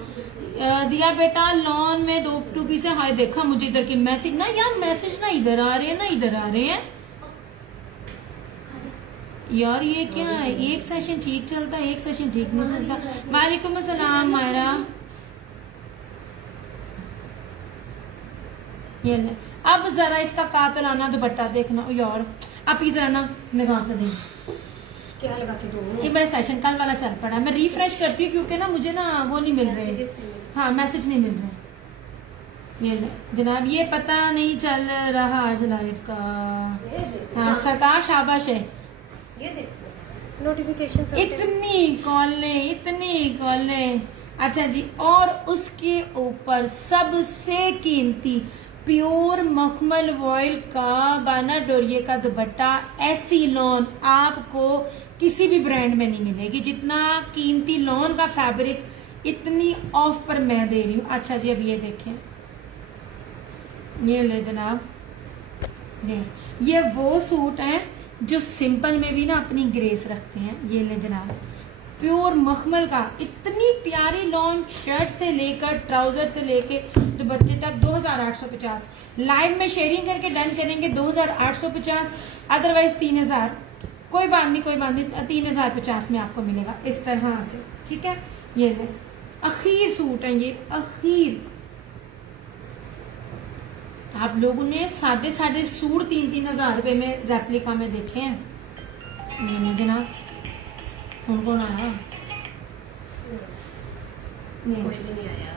दिया बेटा लॉन में 2 पीस है। हाय देखा मुझे इधर की मैसेज ना, यार मैसेज ना इधर आ रहे हैं ना इधर आ रहे हैं। यार ये क्या है, एक सेशन ठीक चलता है, एक सेशन ठीक नहीं चलता। वालेकुम अस्सलाम मायरा। ये ले, अब जरा इसका कातलाना दुपट्टा देखना। ओ यार, आप ही जरा ना निगाह कर दें, क्या लगा के दो। ये मेरा सेशन कल वाला चल पड़ा है। मैं रिफ्रेश करती हूँ क्योंकि ना मुझे ना वो नहीं मिल रहे, हाँ मैसेज नहीं मिल रहे। ये जनाब, ये पता नहीं चल रहा आज लाइव का। हाँ सरकार, शाबाश है। ये देखो नोटिफिकेशन, इतनी कॉलें। अच्छा जी, और उसके ऊपर सबसे कीमती प्योर मखमल वॉयल का बाना डोरिये का दुपट्टा। ऐसी लॉन आपको किसी भी ब्रांड में नहीं मिलेगी। जितना कीमती लॉन का फैब्रिक इतनी ऑफ पर मैं दे रही हूँ। अच्छा जी, अब ये देखें, ये ले जनाब, ये वो सूट हैं जो सिंपल में भी ना अपनी ग्रेस रखते हैं। ये ले जनाब, प्योर मखमल का, इतनी प्यारी लॉन्ग शर्ट से लेकर ट्राउजर से लेकर दुपट्टे तक 2850। लाइव में शेयरिंग करके डन करेंगे 2850, अदरवाइज 3000। कोई बात नहीं 3050 में आपको मिलेगा इस तरह से। ठीक है, ये ले अखीर सूट है, ये अखीर। आप लोगों ने साढ़े सूट 3-3 रुपए में रेप्लिका में देखे हैं। नहीं जनाब, उनको ना आया नहीं आया,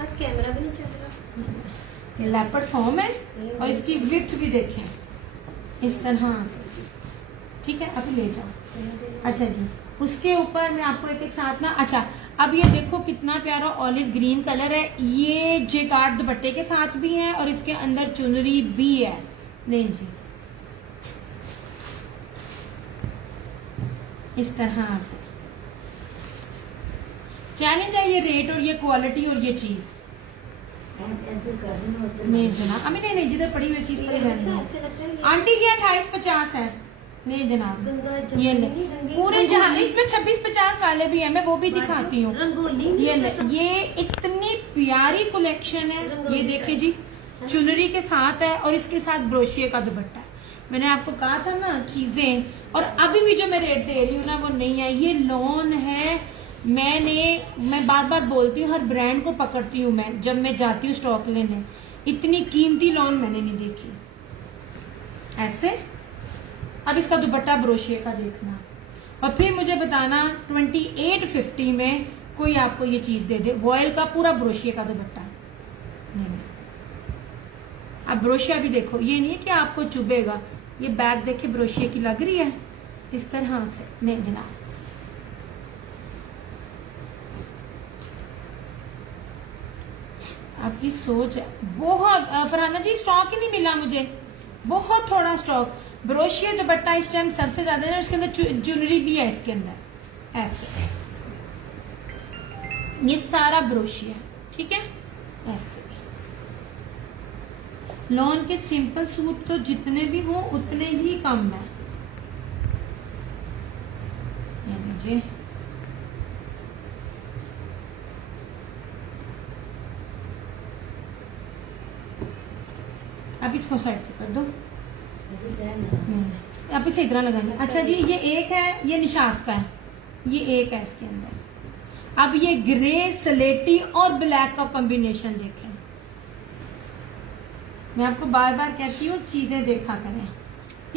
आज कैमरा भी नहीं चल रहा। ये लेपर्ड फॉर्म है, और इसकी विड्थ भी देखें इस तरह से। ठीक है, अभी ले जाओ। अच्छा जी, उसके ऊपर मैं आपको एक साथ ना, अच्छा अब ये देखो कितना प्यारा ऑलिव ग्रीन कलर है। ये जेकार्ड दुपट्टे के साथ भी है, और इसके अंदर चुनरी भी है। नहीं जी, इस तरह से चैलेंज है ये रेट और ये क्वालिटी और ये चीज। नहीं जनाब, अभी नहीं जिधर पड़ी हुई चीज पर रहनी है। आंटी ये 2850 है। नहीं जनाब, ये ले पूरे जहाँ इसमें 26-50 वाले भी हैं, मैं वो भी दिखाती हूँ। रंगोली ये इतनी प्यारी कलेक्शन है, ये देखिए जी, चुनरी के साथ है और इसके साथ ब्रोशिये का दुपट्टा है। मैंने आपको कहा था ना चीजें, और अभी भी जो मैं रेट दे रही हूँ ना वो नहीं है। ये लॉन है, मैं बार बार बोलती हूँ, हर ब्रांड को पकड़ती हूँ मैं जब मैं जाती हूँ स्टॉक लेने। इतनी कीमती लॉन मैंने नहीं देखी ऐसे। अब इसका दुपट्टा ब्रोशिये का देखना और फिर मुझे बताना 2850 में कोई आपको ये चीज दे दे, वॉयल का पूरा ब्रोशिये का दुपट्टा नहीं। अब ब्रोशिया भी देखो, ये नहीं है कि आपको चुभेगा, ये बैग देखे ब्रोशिये की लग रही है इस तरह से, नहीं जनाब। आपकी सोच है बहुत। फरहाना जी स्टॉक ही नहीं मिला मुझे, बहुत थोड़ा स्टॉक। ब्रोशिया दुपट्टा इस टाइम सबसे ज्यादा है, उसके अंदर ज्वेलरी भी है इसके अंदर ऐसे। ये सारा ब्रोशिया, ठीक है ऐसे। लॉन के सिंपल सूट तो जितने भी हो उतने ही कम है। ये लीजिए, आप इसको साइड पे कर दो, आप इसे इतना लगाइए। अच्छा जी, ये एक है, ये निशात का है, ये एक है इसके अंदर। अब ये ग्रे सलेटी और ब्लैक का कॉम्बिनेशन देखें। मैं आपको बार बार कहती हूँ चीजें देखा करें।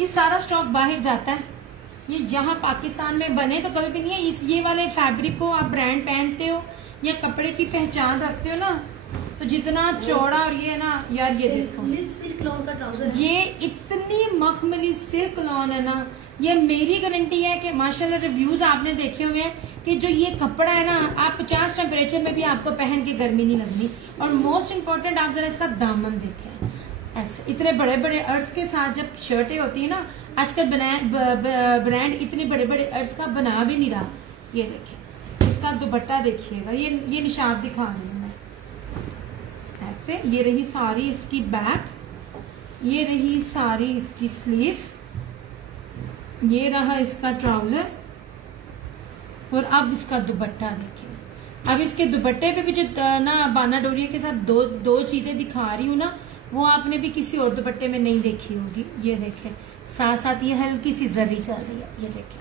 ये सारा स्टॉक बाहर जाता है, ये जहाँ पाकिस्तान में बने तो कभी भी नहीं है। ये वाले फैब्रिक को आप ब्रांड पहनते हो या कपड़े की पहचान रखते हो ना, तो जितना चौड़ा और ये है ना यार, ये देखो सिल्क लॉन का ट्राउजर, ये इतनी मखमली सिल्क लॉन है ना। ये मेरी गारंटी है कि माशाल्लाह रिव्यूज आपने देखे हुए हैं कि जो ये कपड़ा है ना, आप 50 टेम्परेचर में भी आपको पहन के गर्मी नहीं लगनी। और मोस्ट इम्पोर्टेंट, आप जरा इसका दामन देखें ऐसे, इतने बड़े बड़े अर्ज के साथ जब शर्टें होती है ना, आजकल ब्रांड इतने बड़े बड़े अर्ज का बना भी नहीं रहा। ये देखिए, इसका दुपट्टा देखिएगा, ये निशान दिखा रही हूँ मैं ऐसे। ये रही सारी इसकी बैक, ये रही सारी इसकी स्लीव्स, ये रहा इसका ट्राउजर, और अब इसका दुपट्टा देखिए। अब इसके दुपट्टे पे भी जो ना बाना डोरिया के साथ दो चीजें दिखा रही हूँ ना, वो आपने भी किसी और दुपट्टे में नहीं देखी होगी। ये देखें, साथ साथ ये हल्की सी जरी चल रही है, ये देखें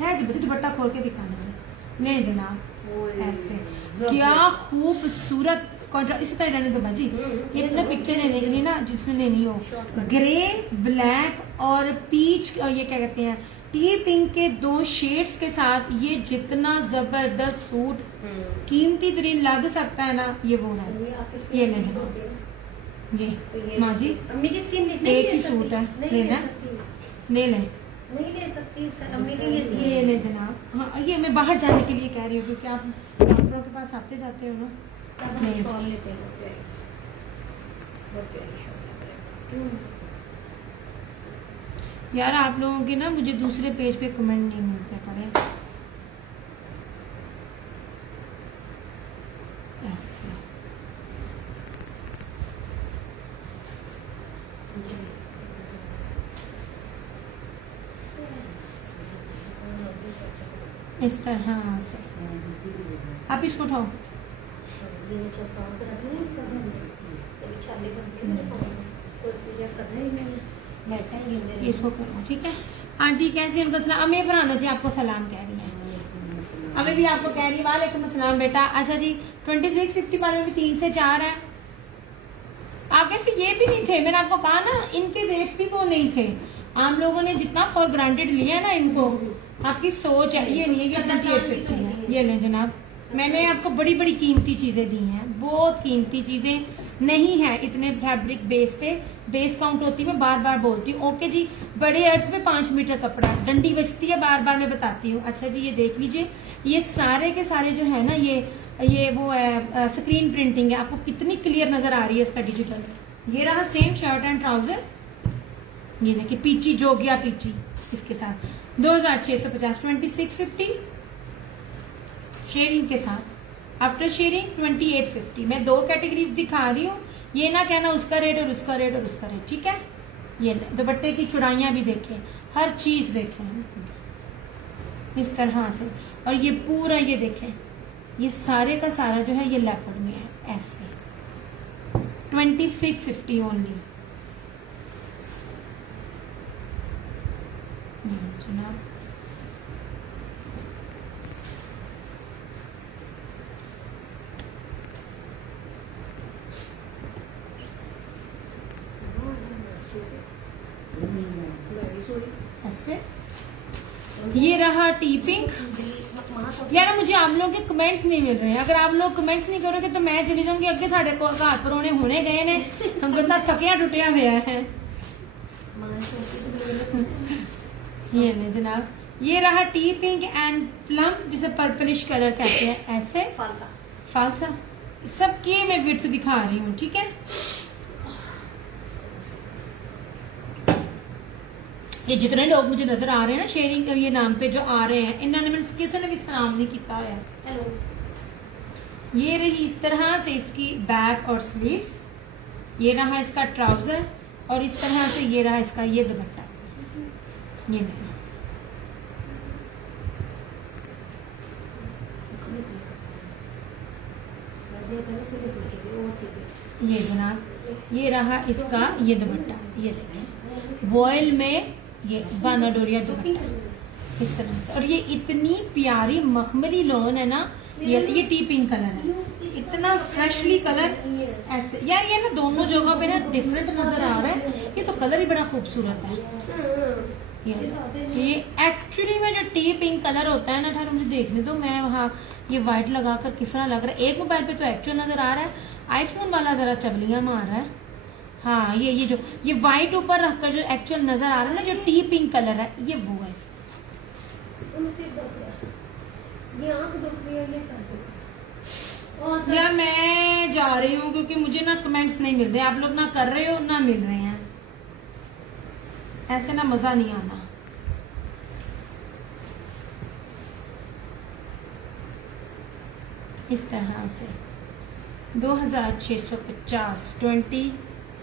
है जी। बच्चे दुपट्टा खोल के दिखाना है, नहीं जनाब ऐसे। क्या खूबसूरत कॉन्ट्रास्ट। इसी तरह रहने दो भाजी, ये अपना पिक्चर लेने के लिए ना जिसने लेनी हो, ग्रे ब्लैक और पीच, ये क्या कहते हैं टी पिंक के 2 शेड्स के साथ ये जितना जबरदस्त सूट कीमती तरीन लग सकता है ना, ये वो है। ये ले ये माँ जी, अम्मी की स्किन एक ही सूट है, लेना ले लें, नहीं ले सकती अम्मी के ये ले जनाब। हाँ, ये मैं बाहर जाने के लिए कह रही हूँ क्योंकि आप डॉक्टरों के पास आते जाते हो ना। यार आप लोगों के ना मुझे दूसरे पेज पे कमेंट नहीं मिलते पड़े ऐसे। इस तरह से आप इसको उठाओ, इसको करो, ठीक है। आंटी कैसी, उनका सलाम। अम्मी फरहाना जी आपको सलाम कह रही हैं, अभी भी आपको कह रही है वालेकुम अस्सलाम बेटा। अच्छा जी, 2650 वाले में भी 3 से 4 है। आप कैसे, ये भी नहीं थे, मैंने आपको कहा ना इनके रेट्स भी वो नहीं थे। आम लोगों ने जितना फॉर ग्रांटेड लिया ना इनको, आपकी सोच है। ये नहीं है कि 2850 है। ये लें जनाब, मैंने आपको बड़ी बड़ी कीमती चीजें दी हैं, बहुत कीमती चीजें नहीं है इतने फैब्रिक बेस पे। बेस काउंट होती है, मैं बार बार बोलती हूँ। ओके जी, बड़े अर्ज में 5 मीटर कपड़ा, डंडी बचती है, बार बार मैं बताती हूँ। अच्छा जी, ये देख लीजिए, ये सारे के सारे जो है ना, ये वो है स्क्रीन प्रिंटिंग है। आपको कितनी क्लियर नजर आ रही है इसका डिजिटल। ये रहा सेम शर्ट एंड ट्राउजर, ये देखिए पीची जोगिया पीची इसके साथ 2650, 2650 शेयरिंग के साथ। After sharing 2850। मैं 2 कैटेगरीज दिखा रही हूँ, ये ना कहना उसका रेट और उसका रेट और उसका रेट, ठीक है। ये दुपट्टे की चुड़ाइयाँ भी देखें, हर चीज देखें, इस तरह से। और ये पूरा ये देखें, ये सारे का सारा जो है ये लेपर्ड में है ऐसे। 2650 ओनली जनाब। ऐसे ये रहा टी पिंक। यार मुझे आप लोगों के कमेंट्स नहीं मिल रहे हैं। अगर आप लोग कमेंट्स नहीं करोगे तो मैं चली जाऊंगी अगे साढ़े घर परौने होने गए ने, हम बंदा थकिया टुटिया गया है। ये ले जनाब, ये रहा टी पिंक एंड प्लम जिसे पर्पलिश कलर कहते हैं ऐसे फालसा। सबकी मैं विड्थ दिखा रही हूँ, ठीक है। ये जितने लोग मुझे नजर आ रहे हैं ना शेयरिंग ये नाम पे जो आ रहे हैं, इन्होंने मैंने किसी ने भी इसका नाम नहीं किया है। हेलो। ये रही इस तरह से इसकी बैक और स्लीव्स, ये रहा इसका ट्राउजर और इस तरह से ये रहा इसका ये दुपट्टा। ये नहीं, ये जनाब ये रहा इसका ये दुपट्टा। ये देखें वॉयल में ये बानाडोरिया दुपट्टा इस तरह से। और ये इतनी प्यारी मखमली लोन है ना, ये टी पिंक कलर है, इतना फ्रेशली कलर ऐसे। यार ये ना दोनों जगह पे ना डिफरेंट नजर आ रहा है, ये तो कलर ही बड़ा खूबसूरत है। ये एक्चुअली में जो टी पिंक कलर होता है ना, ठहरो मुझे देखने दो, मैं वहाँ ये व्हाइट लगाकर किस तरह लग रहा है। एक मोबाइल पे तो एक्चुअल नजर आ रहा है, आईफोन वाला जरा चबलियां मार रहा है। हाँ ये जो ये व्हाइट ऊपर रखकर जो एक्चुअल नजर आ रहा है ना, जो टी पिंक कलर है, ये वो है। यार मैं जा रही हूँ क्योंकि मुझे ना कमेंट्स नहीं मिल रहे, आप लोग ना कर रहे हो ना मिल रहे हैं, ऐसे ना मजा नहीं आना। इस तरह से 2650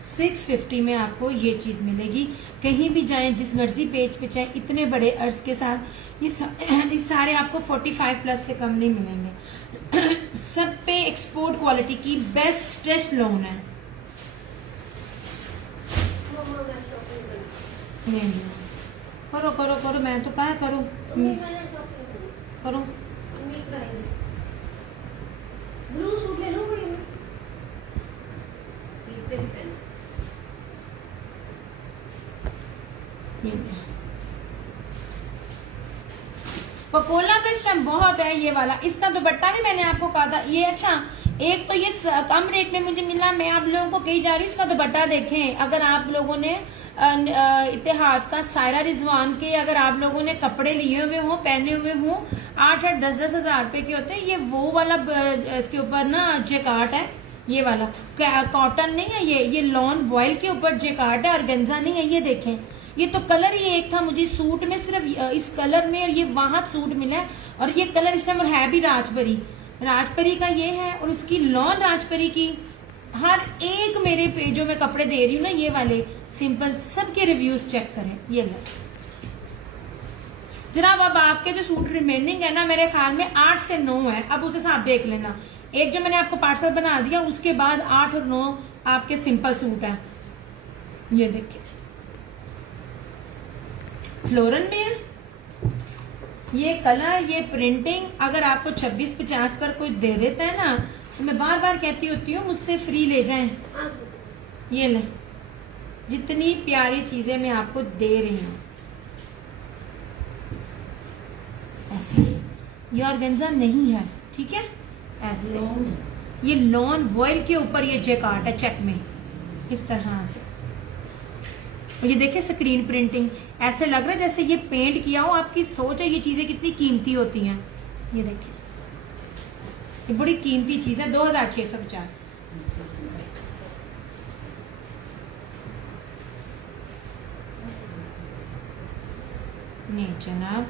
2650 में आपको ये चीज मिलेगी। कहीं भी जाएं, जिस मर्जी पेज पे चाहे, इतने बड़े अर्ज के साथ ये सारे आपको 45 प्लस से कम नहीं मिलेंगे। सब पे एक्सपोर्ट क्वालिटी की बेस्टेस्ट लोन है। नहीं करो करो करो, मैं तो कहा करो करो। ब्लू सूट ले लो पकोला तो इस टाइम बहुत है ये वाला। इसका दुपट्टा भी मैंने आपको कहा था ये अच्छा, एक तो ये कम रेट में मुझे मिला, मैं आप लोगों को कही जा रही हूँ इसका दुपट्टा देखें। अगर आप लोगों ने इत्तेहाद का सायरा रिजवान के अगर आप लोगों ने कपड़े लिए हुए हों, पहने हुए हों, 8-8 10-10 हजार रुपए के होते हैं। ये वो वाला इसके ऊपर ना जेकार्ट है, ये वाला कॉटन नहीं है, ये लॉन वॉयल के ऊपर जेकार्ट है, ऑर्गेन्जा नहीं है। ये देखें, ये तो कलर ही एक था मुझे सूट में, सिर्फ इस कलर में, और ये वहां सूट मिला है। और ये कलर इस टाइम है भी राजपरी का ये है, और इसकी लॉन राजपरी की। हर एक मेरे पे जो मैं कपड़े दे रही हूँ ना, ये वाले सिंपल, सबके रिव्यूज चेक करें। ये लो जनाब, अब आपके जो सूट रिमेनिंग है ना, मेरे ख्याल में 8 से 9 है। अब उस हिसाब देख लेना, एक जो मैंने आपको पार्सल बना दिया, उसके बाद 8 और 9 आपके सिंपल सूट है। ये देखिए फ्लोरल में है ये कलर, ये प्रिंटिंग। अगर आपको 2650 पर कोई दे देता है ना, तो मैं बार बार कहती होती हूँ मुझसे फ्री ले जाएं। ये ले, जितनी प्यारी चीजें मैं आपको दे रही हूँ ऐसे। ये ऑर्गेन्जा नहीं है, ठीक है, ऐसे। ये लॉन वॉयल के ऊपर ये जैकार्ट है चेक में, इस तरह से। और ये देखिए स्क्रीन प्रिंटिंग, ऐसे लग रहा है जैसे ये पेंट किया हो। आपकी सोच है ये चीजें कितनी कीमती होती हैं। ये देखिए, ये बड़ी कीमती चीज है। 2650। नहीं जनाब,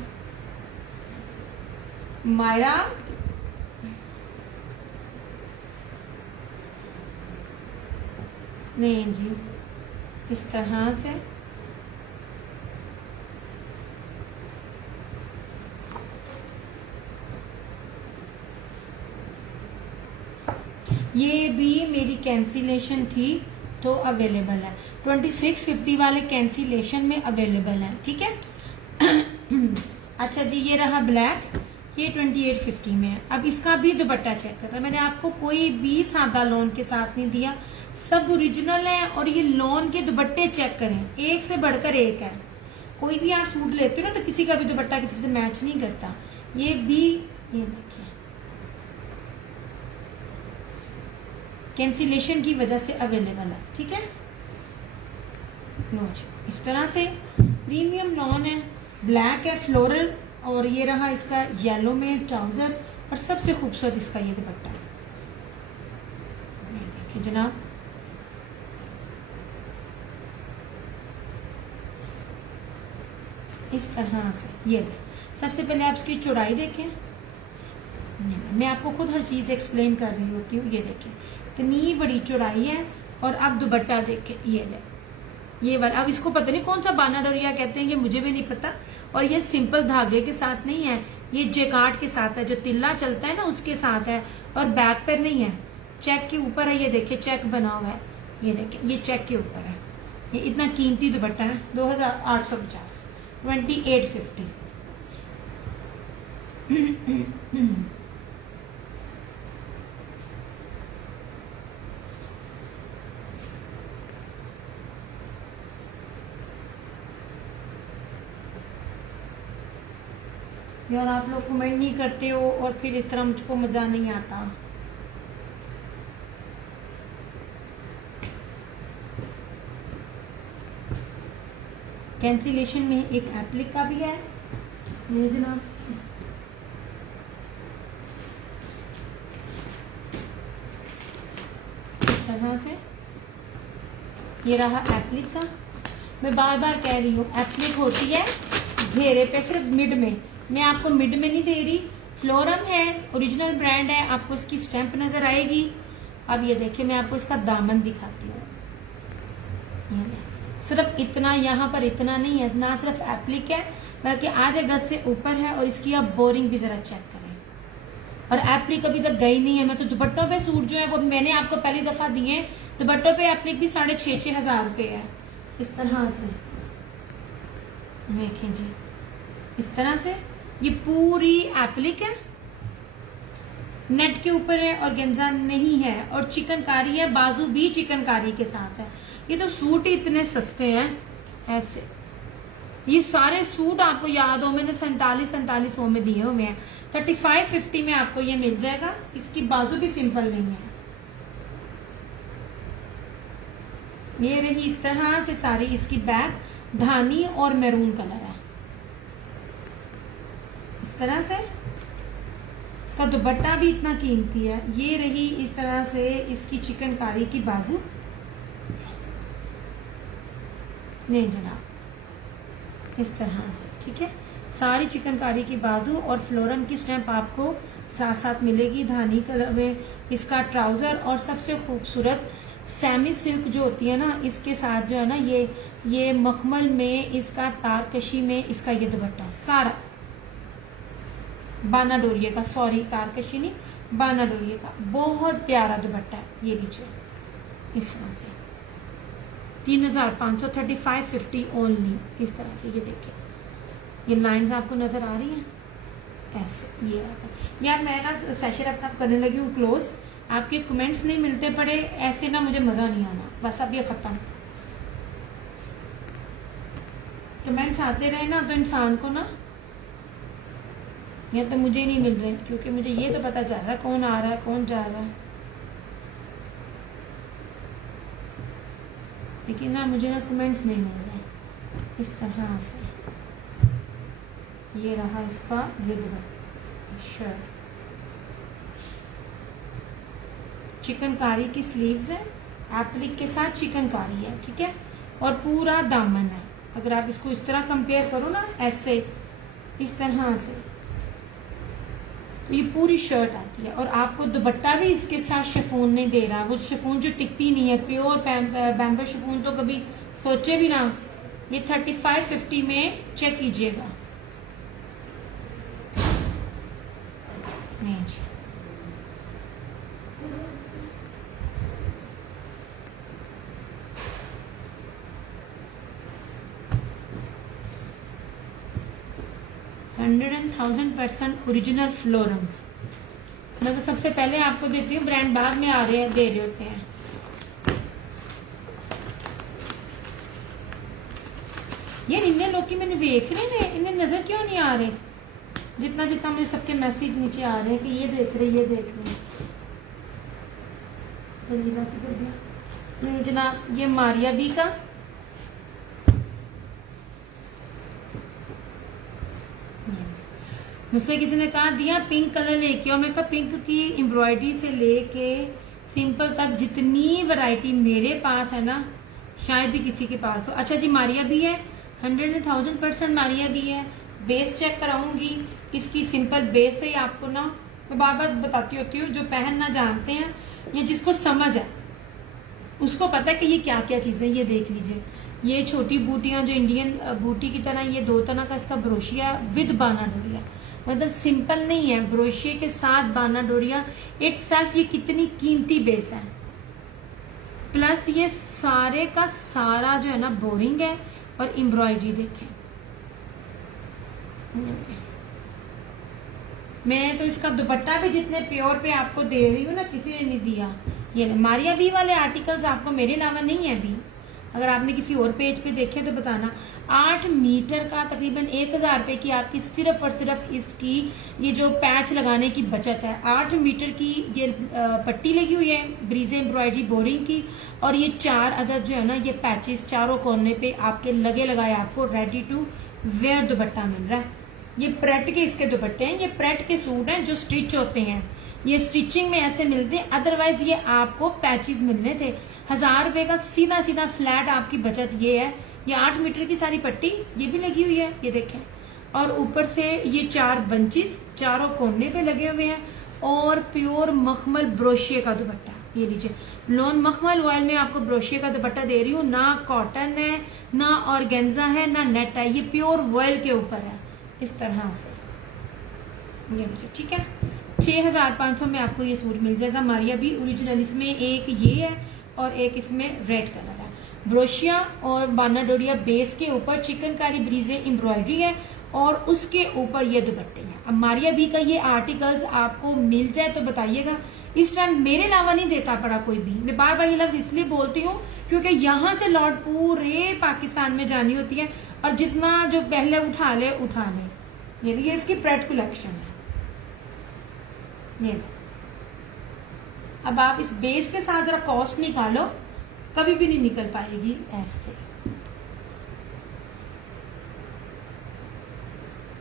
मायरा नहीं जी, इस तरह से ये भी मेरी कैंसिलेशन थी तो अवेलेबल है, 2650 वाले कैंसिलेशन में अवेलेबल है, ठीक है। अच्छा जी, ये रहा ब्लैक, ये 2850 में है। अब इसका भी दुपट्टा चेक कर रहा है, मैंने आपको कोई भी सादा लॉन के साथ नहीं दिया, सब ओरिजिनल है। और ये लॉन के दुपट्टे चेक करें, एक से बढ़कर एक है। कोई भी आप सूट लेते हो ना तो किसी का भी दुपट्टा किसी से मैच नहीं करता। ये भी, ये देखिए कैंसिलेशन की वजह से अवेलेबल है, ठीक है। लो जी, इस तरह से प्रीमियम लॉन है, ब्लैक है, फ्लोरल, और ये रहा इसका येलो में ट्राउजर, और सबसे खूबसूरत इसका ये दुपट्टा। ये देखिए जनाब, इस तरह से। ये सबसे पहले आप इसकी चौड़ाई देखें, मैं आपको खुद हर चीज एक्सप्लेन कर रही होती हूँ। ये देखिए इतनी बड़ी चौड़ाई है, और अब दुपट्टा देखें, ये वाला। अब इसको पता नहीं कौन सा बाना डोरिया कहते हैं, ये मुझे भी नहीं पता। और ये सिंपल धागे के साथ नहीं है, ये जेकार्ड के साथ है, जो तिल्ला चलता है ना उसके साथ है, और बैक पर नहीं है, चेक के ऊपर है। ये देखिए चेक बना हुआ है, ये देखिए ये चेक के ऊपर है। ये इतना कीमती दुपट्टा है, 2850, 2850। यार आप लोग कमेंट नहीं करते हो, और फिर इस तरह मुझको मजा नहीं आता। कैंसिलेशन में एक एप्लिक का भी है, ये जनाब, इस तरह से। ये रहा एप्लिक का। मैं बार बार कह रही हूँ, एप्लिक होती है घेरे पे, सिर्फ मिड में। मैं आपको मिड में नहीं दे रही, फ्लोरम है, ओरिजिनल ब्रांड है, आपको इसकी स्टैंप नजर आएगी। अब ये देखिए मैं आपको इसका दामन दिखाती हूँ, सिर्फ इतना, यहाँ पर इतना नहीं है, ना सिर्फ एप्लिक है बल्कि आधे गज से ऊपर है। और इसकी आप बोरिंग भी जरा चेक करें, और एप्लिक अभी तक गई नहीं है। मैं तो दुपट्टों पे सूट जो है वो मैंने आपको पहली दफा दिए, दुपट्टों पे एप्लिक भी 6,500 रुपए है। इस तरह से देखें जी, इस तरह से ये पूरी एप्लिक है, नेट के ऊपर है, और गेंजा नहीं है, और चिकनकारी है, बाजू भी चिकनकारी के साथ है। ये तो सूट ही इतने सस्ते हैं ऐसे। ये सारे सूट आपको याद हो, मैंने 4700 में दिए हुए हैं। 3550 में आपको ये मिल जाएगा। इसकी बाजू भी सिंपल नहीं है। ये रही इस तरह से सारी इसकी बैक, धानी और मैरून कलर है, इस तरह से। इसका दुपट्टा भी इतना कीमती है। ये रही इस तरह से इसकी चिकनकारी की बाजू। नहीं जनाब, इस तरह से, ठीक है। सारी चिकनकारी की बाजू और फ्लोरम की स्टैंप आपको साथ साथ मिलेगी। धानी कलर में इसका ट्राउजर, और सबसे खूबसूरत सेमी सिल्क जो होती है ना, इसके साथ जो है ना, ये मखमल में इसका तारकशी में इसका ये दुपट्टा सारा बाना डोरिये का, सॉरी तारकशी नहीं, बाना डोरिये का, बहुत प्यारा दुपट्टा है। ये लीजिए इस तरह से 3,500, 3550 ओनली। इस तरह से ये देखिए, ये लाइंस आपको नजर आ रही हैं ऐसे। ये यार मैं ना सेशन अपना करने लगी हूँ क्लोज, आपके कमेंट्स नहीं मिलते पड़े ऐसे ना, मुझे मजा नहीं आना। बस अब ये खत्म। कमेंट्स आते रहे ना तो इंसान को ना, या तो मुझे नहीं मिल रहे, क्योंकि मुझे ये तो पता चल रहा है कौन आ रहा है कौन जा रहा है, लेकिन ना मुझे ना कमेंट्स नहीं मिल रहे। इस तरह से ये रहा इसका विद शर्ट, चिकनकारी की स्लीव्स है, एप्लिक के साथ चिकनकारी है, ठीक है। और पूरा दामन है। अगर आप इसको इस तरह कंपेयर करो ना, ऐसे इस तरह से, तो ये पूरी शर्ट आती है। और आपको दुपट्टा भी इसके साथ शिफॉन नहीं दे रहा, वो शिफॉन जो टिकती नहीं है, प्योर बैम्बो शिफॉन तो कभी सोचे भी ना। ये 3550 में चेक कीजिएगा। नहीं जी, 100% ओरिजिनल फ्लोरम। मैं तो सबसे पहले आपको देती हूँ, ब्रांड बाद में आ रहे हैं, दे रहे होते हैं। यार इन्हें लोग की मैंने देख रहे हैं, इन्हें नजर क्यों नहीं आ रहे? जितना जितना मुझे सबके मैसेज नीचे आ रहे हैं कि ये देख रहे, ये देख रहे। जल्दी बाकी कर दिया नहीं जनाब, ये मारिया बी का मुझसे किसी ने कहा दिया पिंक कलर लेके आओ। मैं कहा पिंक की एम्ब्रॉयडरी से लेके सिंपल तक जितनी वैरायटी मेरे पास है ना, शायद ही किसी के पास हो। अच्छा जी, मारिया भी है, 100,000% मारिया भी है। बेस चेक कराऊंगी इसकी, सिंपल बेस है आपको ना, मैं बार बार बताती होती हूँ, जो पहनना जानते हैं या जिसको समझ है उसको पता है कि ये क्या क्या चीजें। ये देख लीजिए, ये छोटी बूटियां जो इंडियन बूटी की तरह, ये 2 तरह का इसका ब्रोशिया विद बाना डोरिया, मतलब सिंपल नहीं है, ब्रोशिये के साथ बाना डोरिया इटसेल्फ। ये कितनी कीमती बेस है, प्लस ये सारे का सारा जो है ना बोरिंग है और एम्ब्रॉयडरी देखें। मैं तो इसका दुपट्टा भी जितने प्योर पे आपको दे रही हूँ ना, किसी ने नहीं दिया। ये मारिया बी वाले आर्टिकल्स आपको मेरे अलावा नहीं है अभी, अगर आपने किसी और पेज पे देखे तो बताना। 8 मीटर का तकरीबन 1,000 रुपए की आपकी सिर्फ और सिर्फ इसकी ये जो पैच लगाने की बचत है। 8 मीटर की ये पट्टी लगी हुई है ब्रीजे एम्ब्रॉयडरी बोरिंग की, और ये 4 अदद जो है ना ये पैचेस चारों कोने पे आपके लगे लगाए आपको रेडी टू वेयर दुपट्टा मिल रहा है। ये प्रेट के इसके दुपट्टे हैं, ये प्रेट के सूट हैं जो स्टिच होते हैं, ये स्टिचिंग में ऐसे मिलते हैं, अदरवाइज ये आपको पैचेस मिलने थे। 1,000 रुपए का सीधा सीधा फ्लैट आपकी बचत ये है। ये 8 मीटर की सारी पट्टी ये भी लगी हुई है, ये देखें, और ऊपर से ये 4 बंचेस चारों कोने पे लगे हुए हैं, और प्योर मखमल ब्रोशिये का दुपट्टा। ये लीजिए, लॉन मखमल ऑयल में आपको ब्रोशिये का दुपट्टा दे रही हूँ, ना कॉटन है ना ऑर्गेन्जा है ना नेट है, ये प्योर वॉयल के ऊपर है इस तरह से। ये लीजिए, ठीक है, 6,500 में आपको ये सूट मिल जाएगा मारिया भी ओरिजिनल। इसमें एक ये है और एक इसमें रेड कलर है। ब्रोशिया और बाना डोरिया बेस के ऊपर चिकनकारी ब्रीजे एम्ब्रॉयडरी है, और उसके ऊपर ये दुपट्टे हैं। अब मारिया बी का ये आर्टिकल्स आपको मिल जाए तो बताइएगा, इस टाइम मेरे अलावा नहीं देता पड़ा कोई भी। मैं बार बार ये लफ्ज इसलिए बोलती हूँ क्योंकि यहाँ से लॉट पूरे पाकिस्तान में जानी होती है, और जितना जो पहले उठा ले उठा ले। ये इसकी प्रेड कलेक्शन है। ये अब आप इस बेस के साथ जरा कॉस्ट निकालो, कभी भी नहीं निकल पाएगी ऐसे।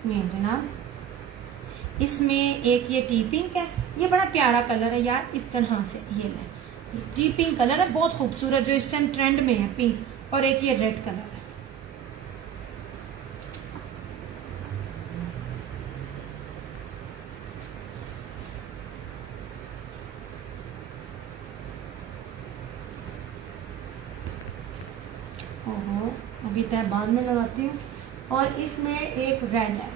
ये जनाब, इसमें एक ये टी पिंक है, ये बड़ा प्यारा कलर है यार, इस तरह से ये ले, टी पिंक कलर है, बहुत खूबसूरत, जो इस टाइम ट्रेंड में है पिंक, और एक ये रेड कलर है। ओहो, अभी तय बाद में लगाती हूँ। और इसमें एक रेड है,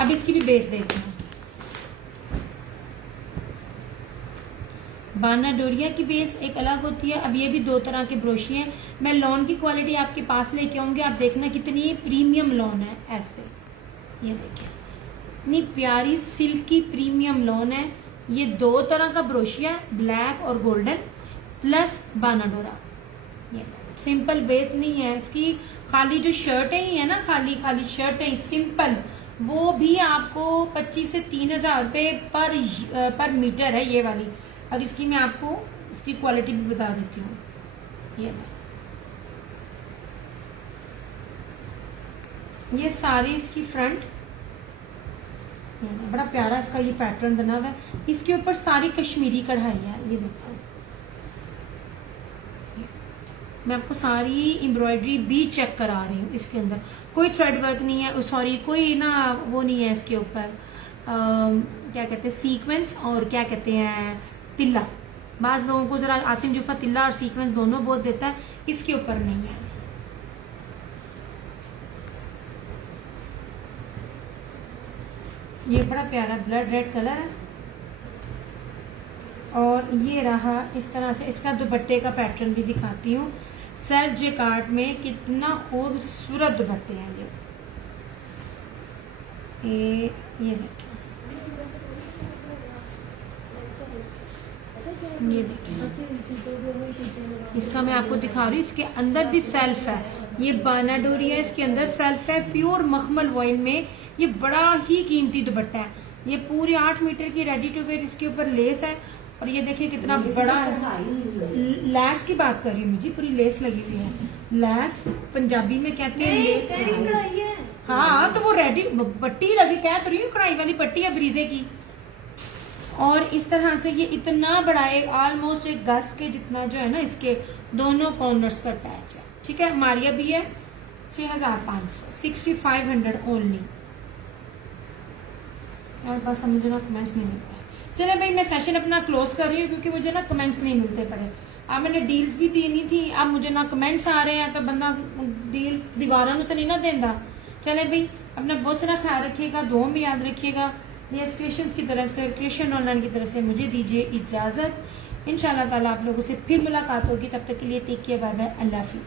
अब इसकी भी बेस देखते हैं। बाना डोरिया की बेस एक अलग होती है। अब ये भी 2 तरह के ब्रोशिये हैं। मैं लॉन की क्वालिटी आपके पास लेके आऊंगी, आप देखना कितनी प्रीमियम लॉन है। ऐसे ये देखिए, इतनी प्यारी सिल्की प्रीमियम लॉन है। ये 2 तरह का ब्रोशिया है, ब्लैक और गोल्डन, प्लस बाना डोरा। ये सिंपल बेस नहीं है इसकी, खाली जो शर्टें ही है ना, खाली शर्टें सिंपल, वो भी आपको 25 से 3,000 रुपए पर मीटर है ये वाली। और इसकी मैं आपको इसकी क्वालिटी भी बता देती हूँ। ये सारी इसकी फ्रंट, बड़ा प्यारा इसका ये पैटर्न बना हुआ है, इसके ऊपर सारी कश्मीरी कढ़ाई है। ये देखो, मैं आपको सारी एम्ब्रॉयडरी भी चेक करा रही हूँ। इसके अंदर कोई थ्रेड वर्क नहीं है, सॉरी कोई ना वो नहीं है इसके ऊपर, क्या कहते हैं सीक्वेंस, और क्या कहते हैं तिल्ला। बाज लोगों को जरा आसिम जुफा तिल्ला और सीक्वेंस दोनों बहुत देता है, इसके ऊपर नहीं है। ये बड़ा प्यारा ब्लड रेड कलर है। और ये रहा इस तरह से, इसका दुपट्टे का पैटर्न भी दिखाती हूँ। सेल्फ जेकार्ड में कितना खूबसूरत दुपट्टे हैं ये देखिए, ये देखिए, इसका मैं आपको दिखा रही हूँ। इसके अंदर भी सेल्फ है, ये बानाडोरी है, इसके अंदर सेल्फ है प्योर मखमल वॉइल में। ये बड़ा ही कीमती दुपट्टा है। ये पूरी 8 मीटर की रेडी टू वेयर, इसके ऊपर लेस है और ये देखिए कितना बड़ा है। लेस की बात कर रही हूँ मुझे, पूरी लेस लगी हुई है। लेस पंजाबी में कहते हैं लेस। कढ़ाई है। हाँ तो वो रेडी पट्टी लगी, कह तो रही हूँ कढ़ाई वाली पट्टी है ब्रीजे की। और इस तरह से ये इतना बड़ा है, ऑलमोस्ट एक गज के जितना जो है ना, इसके दोनों कॉर्नर्स पर पैच है। ठीक है, मारिया भी है 6500, 6500 ओनली। और बस अब मुझे ना कमेंट्स नहीं मिल रहे। चले भाई मैं सेशन अपना क्लोज कर रही हूँ क्योंकि मुझे ना कमेंट्स नहीं मिलते पड़े। अब मैंने डील्स भी देनी थी, अब मुझे ना कमेंट्स आ रहे हैं तो बंदा डील दीवारा तो नहीं ना देता। चले भाई अपना बहुत सारा ख्याल रखिएगा, दुआ में याद रखिएगा। ये क्रिएशंस की तरफ से, क्रिएशन ऑनलाइन की तरफ से मुझे दीजिए इजाज़त। इंशाल्लाह ताला आप लोगों से फिर मुलाकात होगी, तब तक के लिए टेक केयर, बाय बाय, अल्लाह हाफिज़।